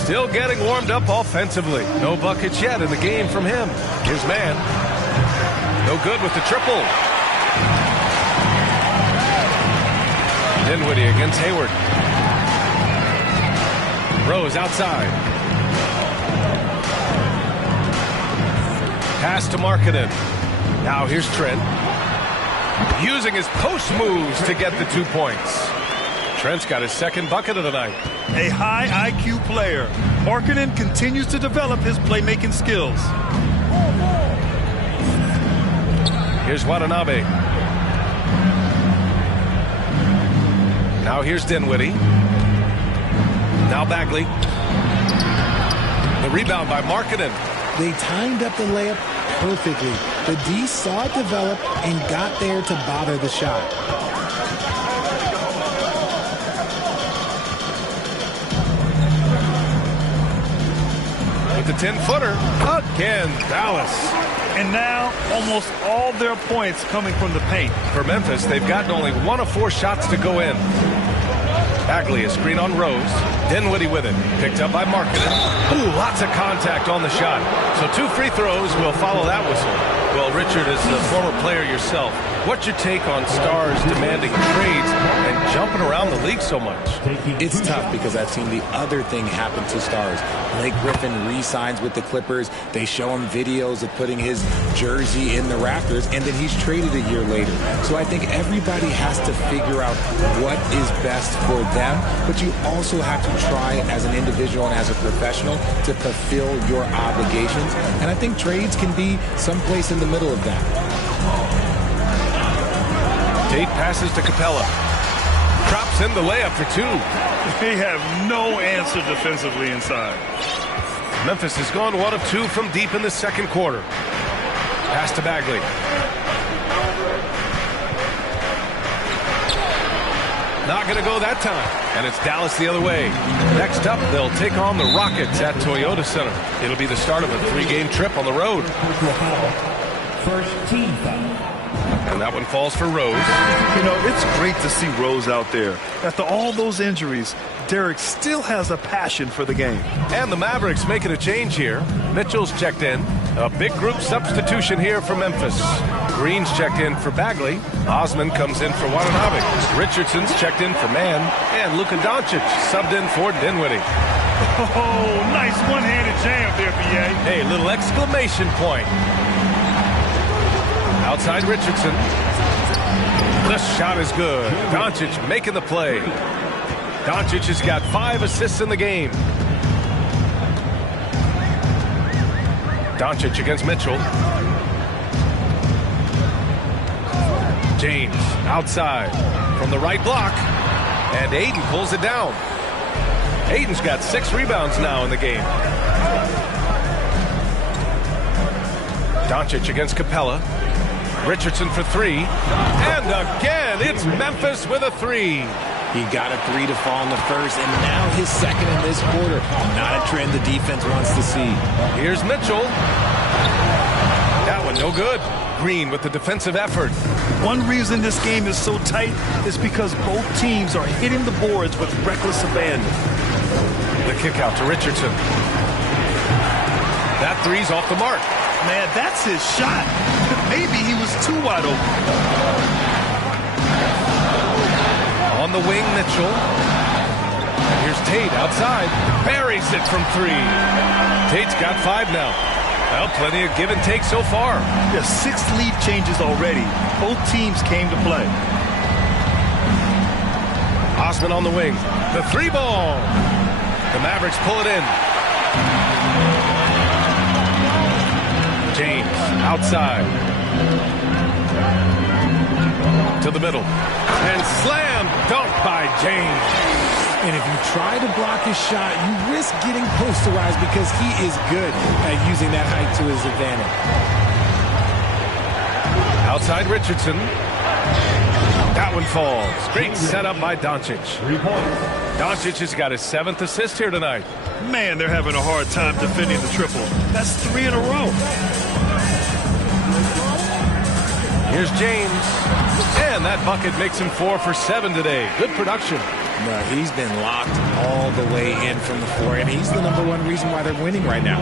Still getting warmed up offensively. No buckets yet in the game from him. Here's Mann. No good with the triple. Dinwiddie against Hayward. Rose outside. Pass to Markkanen. Now here's Trent. Using his post moves to get the 2 points. Trent's got his second bucket of the night. A high IQ player. Markkanen continues to develop his playmaking skills. Here's Watanabe. Now here's Dinwiddie. Now Bagley. The rebound by Markkanen. They timed up the layup perfectly. The D saw it develop and got there to bother the shot. With the 10-footer, again, Dallas. And now, almost all their points coming from the paint. For Memphis, they've gotten only 1 of 4 shots to go in. Bagley, a screen on Rose. Dinwiddie with it. Picked up by Markkanen. Ooh, lots of contact on the shot. So 2 free throws will follow that whistle. Well, Richard, as a former player yourself, what's your take on stars demanding trades and jumping around the league so much? It's tough because I've seen the other thing happen to stars. Blake Griffin re-signs with the Clippers. They show him videos of putting his jersey in the rafters, and then he's traded a year later. So I think everybody has to figure out what is best for them, but you also have to try as an individual and as a professional to fulfill your obligations. And I think trades can be someplace in the middle of that. Tate passes to Capella. Drops in the layup for 2. They have no answer defensively inside. Memphis has gone 1 of 2 from deep in the second quarter. Pass to Bagley. Not going to go that time. And it's Dallas the other way. Next up, they'll take on the Rockets at Toyota Center. It'll be the start of a 3-game trip on the road. First team foul. And that one falls for Rose. You know, it's great to see Rose out there. After all those injuries, Derek still has a passion for the game. And the Mavericks making a change here. Mitchell's checked in. A big group substitution here for Memphis. Green's checked in for Bagley. Osman comes in for Watanabe. Richardson's checked in for Mann. And Luka Doncic subbed in for Dinwiddie. Oh, nice one-handed jam there, B.A. Hey, little exclamation point. Outside Richardson. The shot is good. Doncic making the play. Doncic has got 5 assists in the game. Doncic against Mitchell. James outside from the right block. And Aiden pulls it down. Aiden's got 6 rebounds now in the game. Doncic against Capella. Richardson for 3. And again, it's Memphis with a 3. He got a 3 to fall in the first, and now his second in this quarter. Not a trend the defense wants to see. Here's Mitchell. That one no good. Green with the defensive effort. One reason this game is so tight is because both teams are hitting the boards with reckless abandon. The kick out to Richardson. That 3's off the mark. Man, that's his shot. Maybe he was too wide open. On the wing, Mitchell. And here's Tate outside. Buries it from 3. Tate's got 5 now. Well, plenty of give and take so far. Yeah, 6 lead changes already. Both teams came to play. Osman on the wing. The 3 ball. The Mavericks pull it in. James outside. To the middle. And slam dunk by James. And if you try to block his shot, you risk getting posterized because he is good at using that height to his advantage. Outside Richardson. That one falls. Great setup by Doncic. Doncic has got his 7th assist here tonight. Man, they're having a hard time defending the triple. That's 3 in a row. Here's James. And that bucket makes him 4 for 7 today. Good production. No, he's been locked all the way in from the floor, and he's the #1 reason why they're winning right now.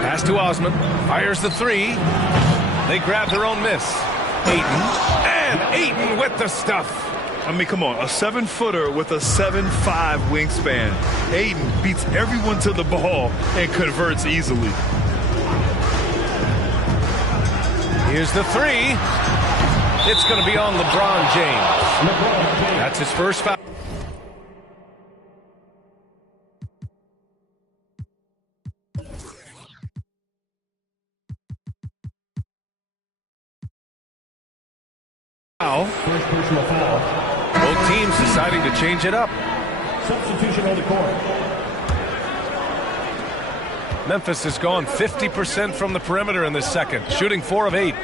Pass to Osman. Fires the 3. They grab their own miss. Ayton. And Ayton with the stuff. I mean, come on. A 7-footer with a 7'5" wingspan. Ayton beats everyone to the ball and converts easily. Here's the 3. It's going to be on LeBron James. That's his first foul. First personal foul. Both teams deciding to change it up. Substitution on the court. Memphis has gone 50% from the perimeter in this second, shooting 4 of 8.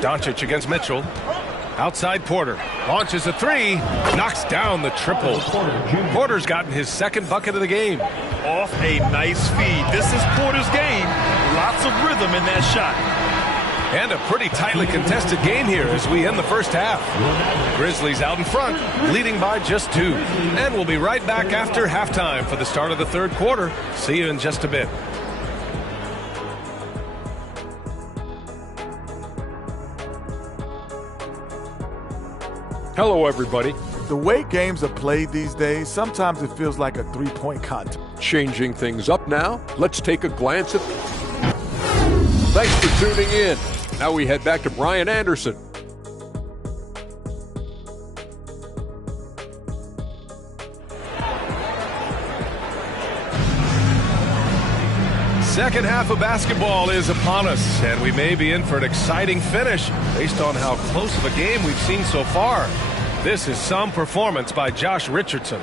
Doncic against Mitchell. Outside Porter. Launches a 3. Knocks down the triple. Porter's gotten his 2nd bucket of the game. Off a nice feed. This is Porter's game. Lots of rhythm in that shot. And a pretty tightly contested game here as we end the first half. Grizzlies out in front, leading by just 2. And we'll be right back after halftime for the start of the 3rd quarter. See you in just a bit. Hello, everybody. The way games are played these days, sometimes it feels like a 3-point contest. Changing things up now, let's take a glance at... Thanks for tuning in. Now we head back to Brian Anderson. Second half of basketball is upon us, and we may be in for an exciting finish based on how close of a game we've seen so far. This is some performance by Josh Richardson.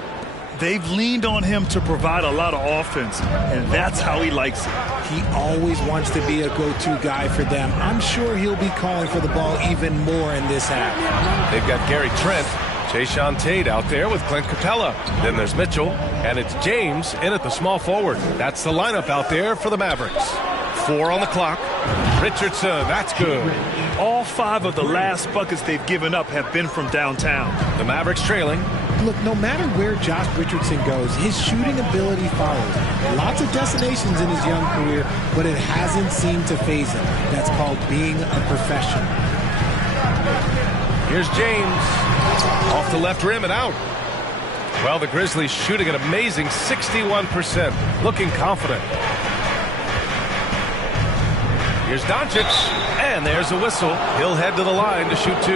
They've leaned on him to provide a lot of offense, and that's how he likes it. He always wants to be a go-to guy for them. I'm sure he'll be calling for the ball even more in this half. They've got Gary Trent, Jayshawn Tate out there with Clint Capella. Then there's Mitchell, and it's James in at the small forward. That's the lineup out there for the Mavericks. 4 on the clock. Richardson, that's good. All 5 of the last buckets they've given up have been from downtown. The Mavericks trailing. Look, no matter where Josh Richardson goes, his shooting ability follows. Lots of destinations in his young career, but it hasn't seemed to faze him. That's called being a professional. Here's James. Off the left rim and out. Well, the Grizzlies shooting an amazing 61%. Looking confident. Here's Doncic. And there's a whistle. He'll head to the line to shoot 2.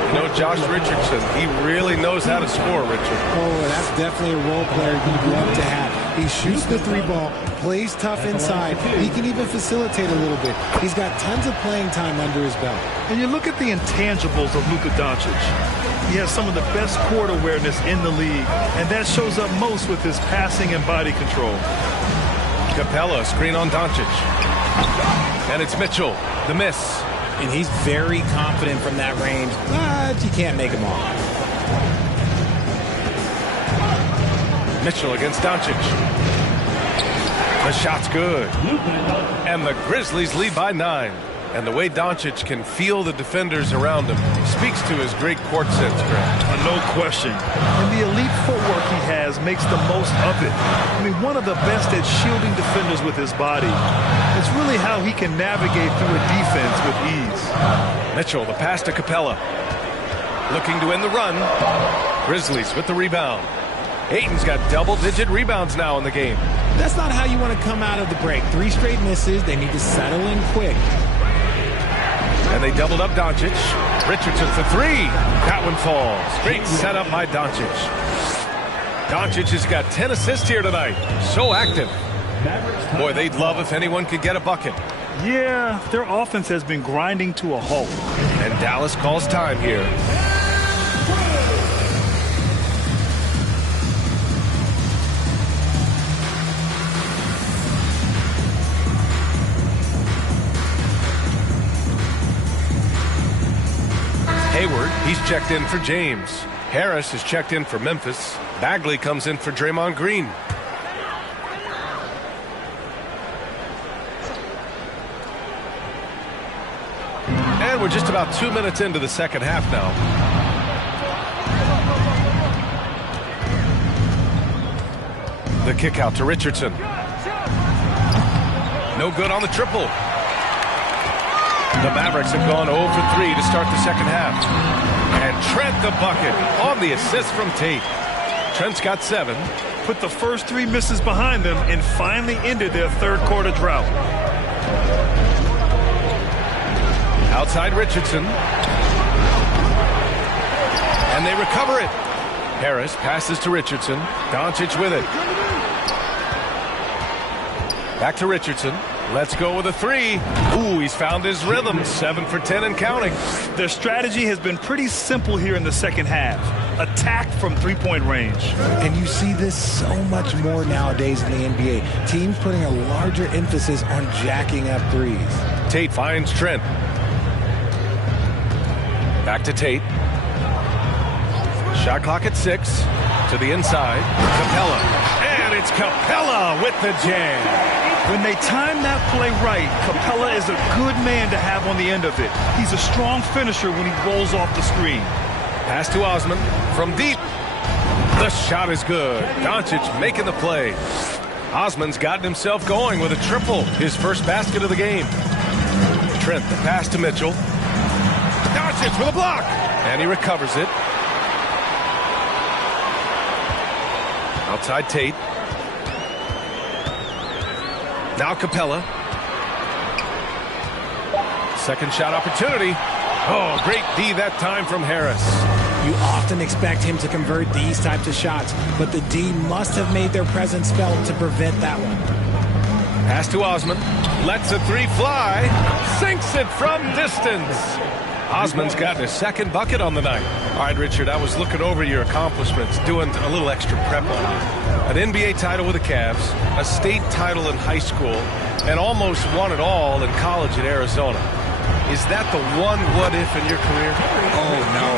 You know, Josh Richardson, he really knows how to score, Richard. Oh, that's definitely a role player you'd love to have. He shoots the 3-ball, plays tough inside. He can even facilitate a little bit. He's got tons of playing time under his belt. And you look at the intangibles of Luka Doncic. He has some of the best court awareness in the league, and that shows up most with his passing and body control. Capella, screen on Doncic. And it's Mitchell, the miss. And he's very confident from that range, but you can't make him all. Mitchell against Doncic. The shot's good. And the Grizzlies lead by 9. And the way Doncic can feel the defenders around him speaks to his great court sense, Grant. No question. And the elite footwork he has makes the most of it. I mean, one of the best at shielding defenders with his body. It's really how he can navigate through a defense with ease. Mitchell, the pass to Capella. Looking to end the run. Grizzlies with the rebound. Ayton's got double-digit rebounds now in the game. That's not how you want to come out of the break. 3 straight misses. They need to settle in quick. And they doubled up Doncic. Richardson for 3. That one falls. Great setup by Doncic. Doncic has got 10 assists here tonight. So active. Boy, they'd love if anyone could get a bucket. Yeah, their offense has been grinding to a halt. And Dallas calls time here. Hayward, he's checked in for James. Harris is checked in for Memphis. Bagley comes in for Draymond Green. And we're just about 2 minutes into the second half now. The kick out to Richardson. No good on the triple. The Mavericks have gone 0 for 3 to start the second half. And Trent the bucket on the assist from Tate. Trent's got 7. Put the first 3 misses behind them and finally ended their third quarter drought. Outside Richardson. And they recover it. Harris passes to Richardson. Doncic with it. Back to Richardson. Let's go with a 3. Ooh, he's found his rhythm. 7 for 10 and counting. Their strategy has been pretty simple here in the second half. Attack from 3-point range. And you see this so much more nowadays in the NBA. Teams putting a larger emphasis on jacking up threes. Tate finds Trent. Back to Tate. Shot clock at 6. To the inside. Capella. And it's Capella with the jam. When they time that play right, Capella is a good man to have on the end of it. He's a strong finisher when he rolls off the screen. Pass to Osman from deep. The shot is good. Doncic making the play. Osman's gotten himself going with a triple. His first basket of the game. Trent, the pass to Mitchell. Doncic with a block. And he recovers it. Outside Tate. Now Capella. Second shot opportunity. Oh, great D that time from Harris. You often expect him to convert these types of shots, but the D must have made their presence felt to prevent that one. Pass to Osman. Lets a 3 fly. Sinks it from distance. Osman's gotten his second bucket on the night. All right, Richard, I was looking over your accomplishments, doing a little extra prep on you. An NBA title with the Cavs, a state title in high school, and almost won it all in college at Arizona. Is that the one what-if in your career? Oh, no.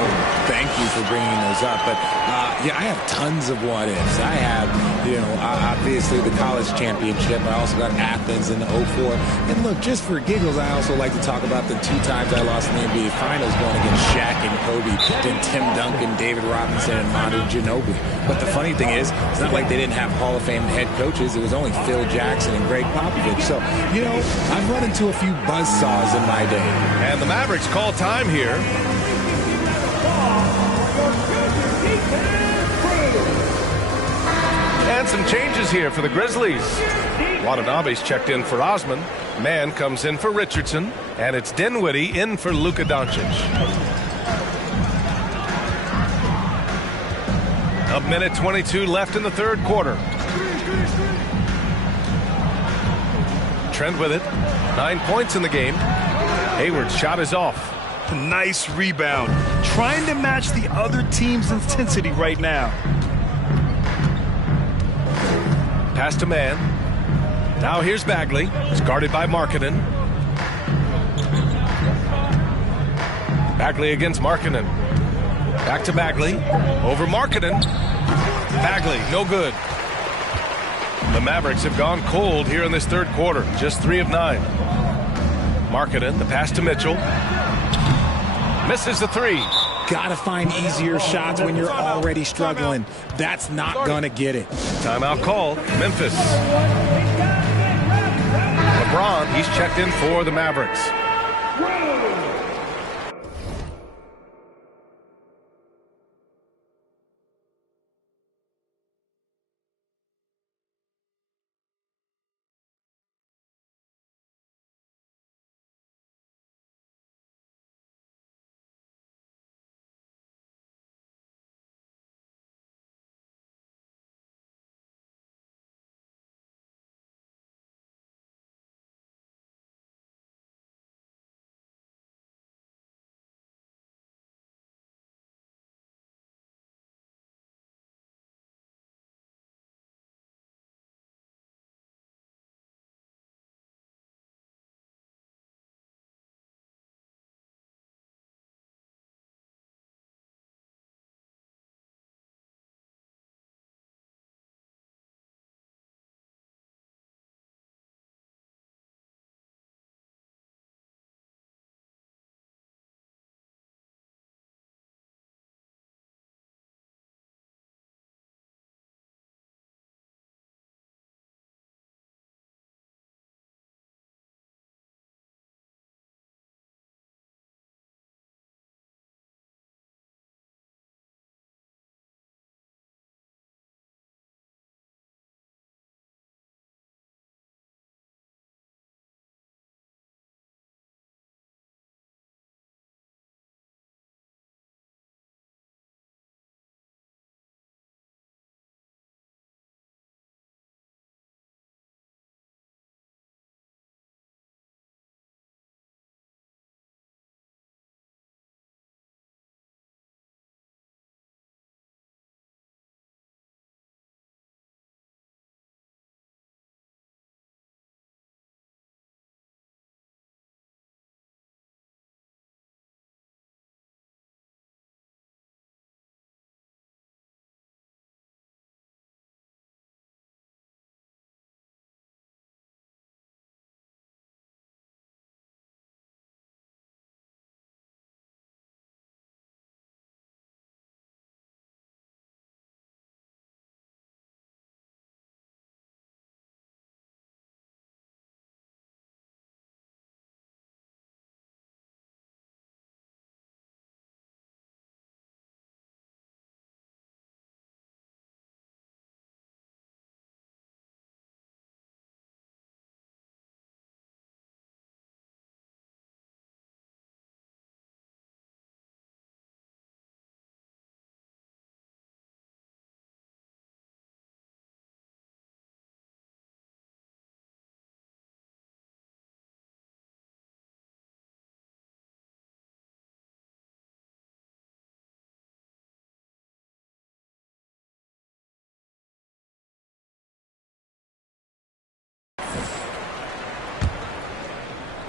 Thank you for bringing those up. But, yeah, I have tons of what-ifs. I have, obviously the college championship. I also got Athens in the 04. And, look, just for giggles, I also like to talk about the 2 times I lost in the NBA Finals going against Shaq and Kobe, then Tim Duncan, David Robinson, and Manu Ginobili. But the funny thing is, it's not like they didn't have Hall of Fame head coaches. It was only Phil Jackson and Greg Popovich. So, I've run into a few buzzsaws in my day. And the Mavericks call time here. And some changes here for the Grizzlies. Watanabe's checked in for Osman. Mann comes in for Richardson. And it's Dinwiddie in for Luka Doncic. A minute 22 left in the third quarter. Trent with it. 9 points in the game. Hayward's shot is off. Nice rebound. Trying to match the other team's intensity right now. Pass to Mann. Now here's Bagley. It's guarded by Markkanen. Bagley against Markkanen. Back to Bagley. Over Markkanen. Bagley, no good. The Mavericks have gone cold here in this third quarter. Just 3 of 9. Markkanen, the pass to Mitchell. Misses the three. Gotta find easier shots when you're already struggling. That's not gonna get it. Timeout call, Memphis. LeBron, he's checked in for the Mavericks.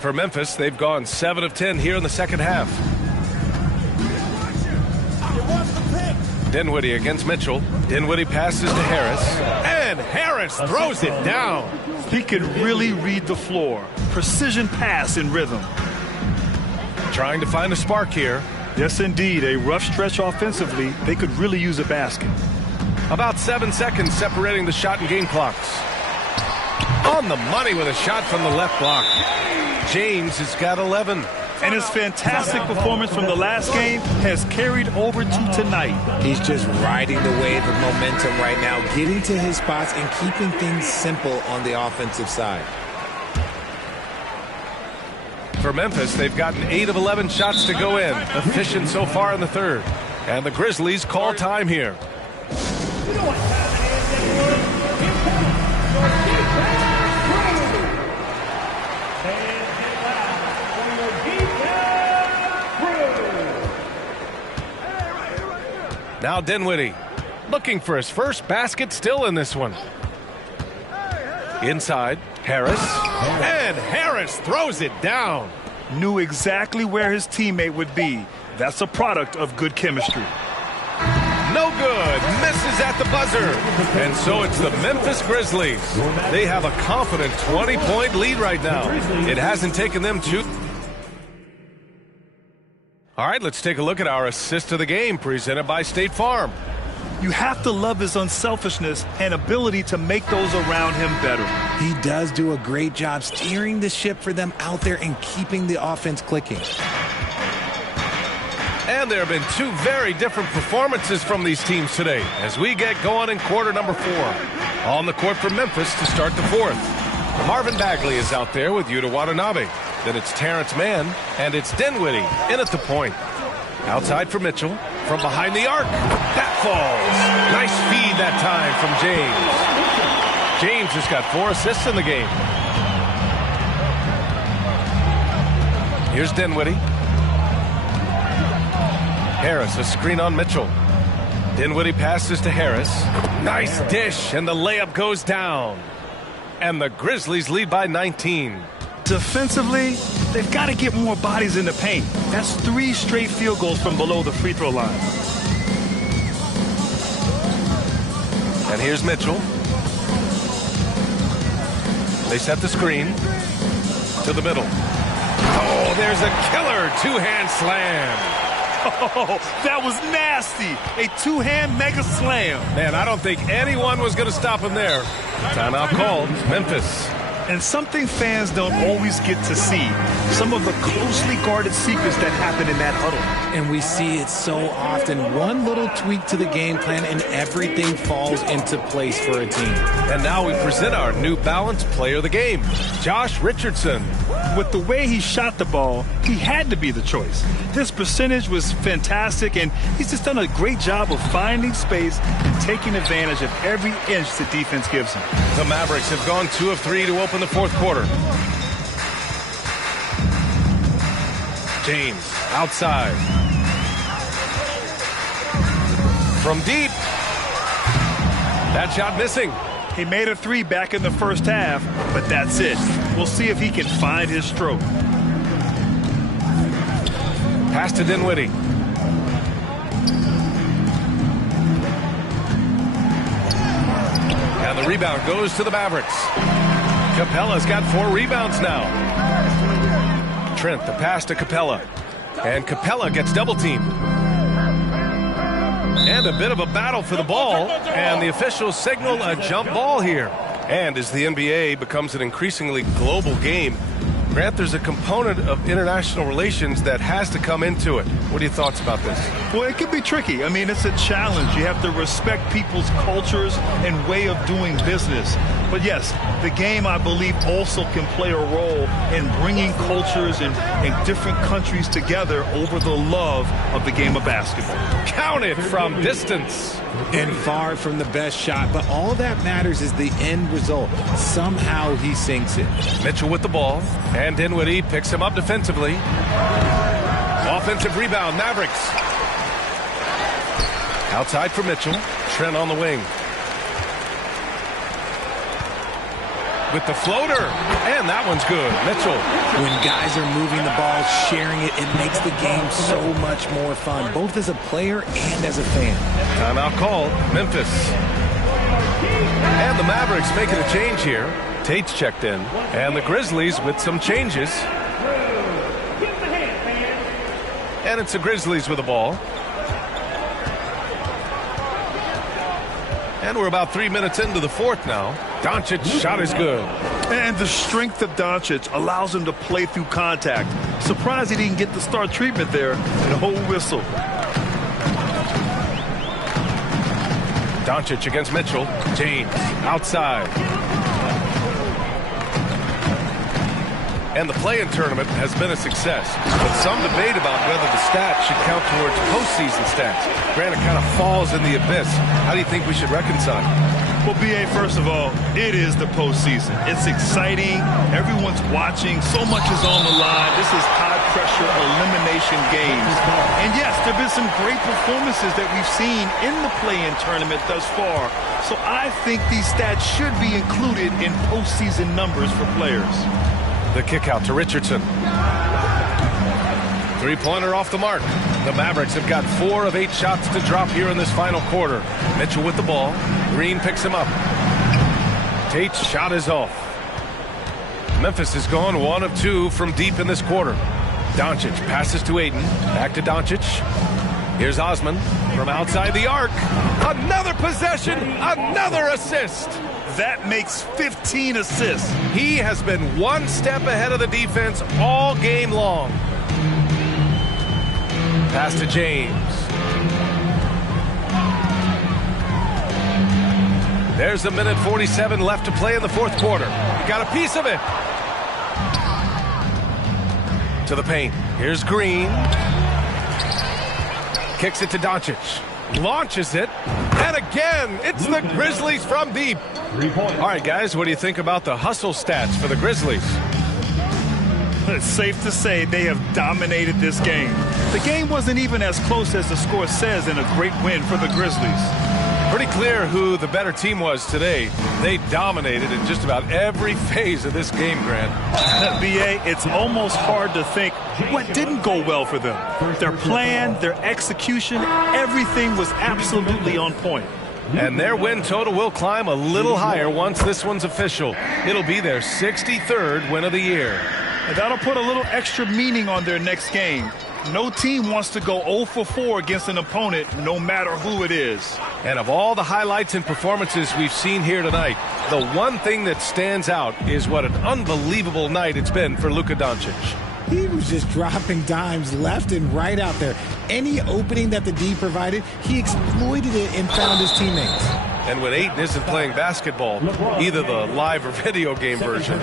For Memphis, they've gone 7 of 10 here in the second half. Dinwiddie against Mitchell. Dinwiddie passes to Harris. And Harris throws it down. He can really read the floor. Precision pass in rhythm. Trying to find a spark here. Yes, indeed. A rough stretch offensively. They could really use a basket. About 7 seconds separating the shot and game clocks. On the money with a shot from the left block. James has got 11. And his fantastic performance from the last game has carried over to tonight. He's just riding the wave of momentum right now, getting to his spots and keeping things simple on the offensive side. For Memphis, they've gotten 8 of 11 shots to go in. Efficient so far in the third. And the Grizzlies call time here. Now Dinwiddie looking for his first basket, still in this one. Inside, Harris. And Harris throws it down. Knew exactly where his teammate would be. That's a product of good chemistry. No good. Misses at the buzzer. And so it's the Memphis Grizzlies. They have a confident 20-point lead right now. It hasn't taken them too. All right, let's take a look at our assist of the game presented by State Farm. You have to love his unselfishness and ability to make those around him better. He does do a great job steering the ship for them out there and keeping the offense clicking. And there have been two very different performances from these teams today as we get going in quarter number 4. On the court for Memphis to start the fourth. Marvin Bagley is out there with Yuta Watanabe. Then it's Terrence Mann, and it's Dinwiddie in at the point. Outside for Mitchell, from behind the arc. That falls. Nice feed that time from James. James has got 4 assists in the game. Here's Dinwiddie. Harris, a screen on Mitchell. Dinwiddie passes to Harris. Nice dish, and the layup goes down. And the Grizzlies lead by 19. Defensively, they've got to get more bodies in the paint. That's 3 straight field goals from below the free throw line. And here's Mitchell. They set the screen to the middle. Oh, there's a killer 2-hand slam. Oh, that was nasty. A 2-hand mega slam. Man, I don't think anyone was going to stop him there. Timeout called. Memphis. And something fans don't always get to see. Some of the closely guarded secrets that happen in that huddle. And we see it so often. One little tweak to the game plan and everything falls into place for a team. And now we present our New Balance player of the game, Josh Richardson. With the way he shot the ball, he had to be the choice. His percentage was fantastic, and he's just done a great job of finding space and taking advantage of every inch the defense gives him. The Mavericks have gone 2 of 3 to open the fourth quarter. James outside. From deep. That shot missing. He made a 3 back in the first half, but that's it. We'll see if he can find his stroke. Pass to Dinwiddie. And the rebound goes to the Mavericks. Capella's got 4 rebounds now. Trent, the pass to Capella. And Capella gets double-teamed. And a bit of a battle for the ball. And the officials signal a jump ball here. And as the NBA becomes an increasingly global game, Grant, there's a component of international relations that has to come into it. What are your thoughts about this? Well, it can be tricky. I mean, it's a challenge. You have to respect people's cultures and way of doing business. But yes, the game, I believe, also can play a role in bringing cultures and different countries together over the love of the game of basketball. Count it from distance. And far from the best shot, but all that matters is the end result. Somehow he sinks it. Mitchell with the ball, and Dinwiddie picks him up defensively. Offensive rebound, Mavericks. Outside for Mitchell. Trent on the wing. With the floater, and that one's good. Mitchell. When guys are moving the ball, sharing it, it makes the game so much more fun, both as a player and as a fan. Timeout called. Memphis. And the Mavericks making a change here. Tate's checked in. And the Grizzlies with some changes. And it's the Grizzlies with the ball. And we're about 3 minutes into the fourth now. Doncic's shot is good. And the strength of Doncic allows him to play through contact. Surprised he didn't get the star treatment there. No whistle. Doncic against Mitchell. James outside. And the play-in tournament has been a success, but some debate about whether the stats should count towards postseason stats. Grant, it kind of falls in the abyss. How do you think we should reconcile? Well, B.A., first of all, it is the postseason. It's exciting. Everyone's watching. So much is on the line. This is high-pressure elimination games. And, yes, there have been some great performances that we've seen in the play-in tournament thus far. So I think these stats should be included in postseason numbers for players. The kick out to Richardson. Three-pointer off the mark. The Mavericks have got 4 of 8 shots to drop here in this final quarter. Mitchell with the ball. Green picks him up. Tate's shot is off. Memphis has gone 1 of 2 from deep in this quarter. Doncic passes to Ayton. Back to Doncic. Here's Osman from outside the arc. Another possession, another assist. That makes 15 assists. He has been 1 step ahead of the defense all game long. Pass to James. There's 1:47 left to play in the fourth quarter. He got a piece of it. To the paint. Here's Green. Kicks it to Doncic. Launches it. And again, it's the Grizzlies from deep. All right, guys, what do you think about the hustle stats for the Grizzlies? It's safe to say they have dominated this game. The game wasn't even as close as the score says in a great win for the Grizzlies. Pretty clear who the better team was today. They dominated in just about every phase of this game, Grant. BA, it's almost hard to think what didn't go well for them. Their plan, their execution, everything was absolutely on point. And their win total will climb a little higher once this one's official. It'll be their 63rd win of the year. And that'll put a little extra meaning on their next game. No team wants to go 0 for 4 against an opponent, no matter who it is. And of all the highlights and performances we've seen here tonight, the one thing that stands out is what an unbelievable night it's been for Luka Doncic. He was just dropping dimes left and right out there. Any opening that the D provided, he exploited it and found his teammates. And when Ayton isn't playing basketball, either the live or video game version,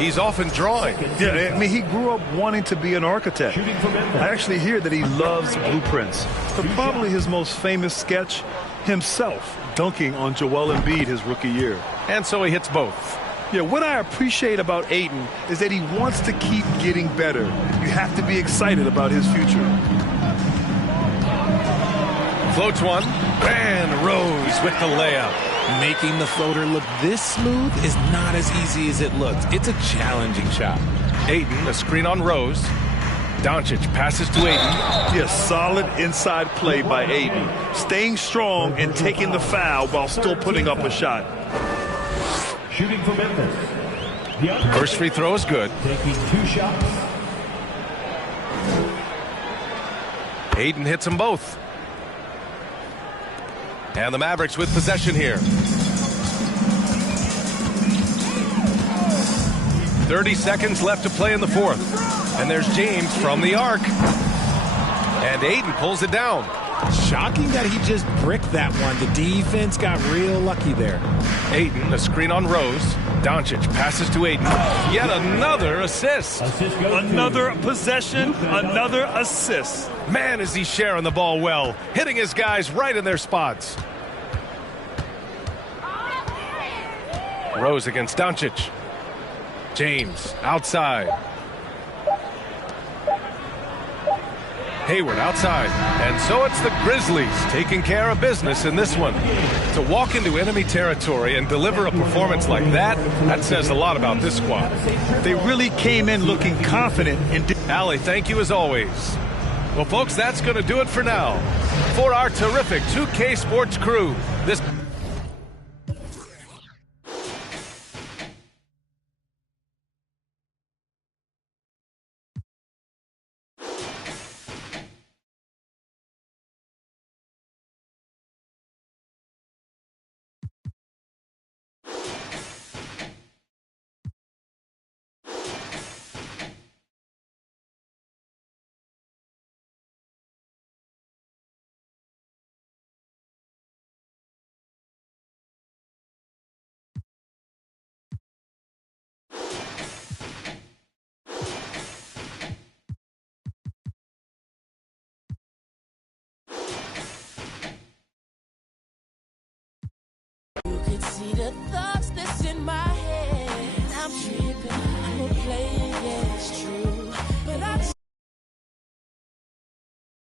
he's often drawing. Yeah, I mean, he grew up wanting to be an architect. I actually hear that he loves blueprints. But probably his most famous sketch, himself dunking on Joel Embiid his rookie year. And so he hits both. Yeah, what I appreciate about Ayton is that he wants to keep getting better. You have to be excited about his future. Floats one, and Rose with the layup. Making the floater look this smooth is not as easy as it looks. It's a challenging shot. Ayton, a screen on Rose. Doncic passes to Ayton. Yes, solid inside play by Ayton. Staying strong and taking the foul while still putting up a shot. Shooting for Memphis. First free throw is good. Taking 2 shots. Ayton hits them both. And the Mavericks with possession here. 30 seconds left to play in the fourth. And there's James from the arc. And Ayton pulls it down. Shocking that he just bricked that one. The defense got real lucky there. Ayton, a screen on Rose. Doncic passes to Ayton. Yet another assist. Another possession, another assist. Man, is he sharing the ball well, hitting his guys right in their spots. Rose against Doncic. James outside. Hayward outside. And so it's the Grizzlies taking care of business in this one. To walk into enemy territory and deliver a performance like that, that says a lot about this squad. They really came in looking confident. And Allie, thank you as always. Well, folks, that's going to do it for now. For our terrific 2K Sports crew, this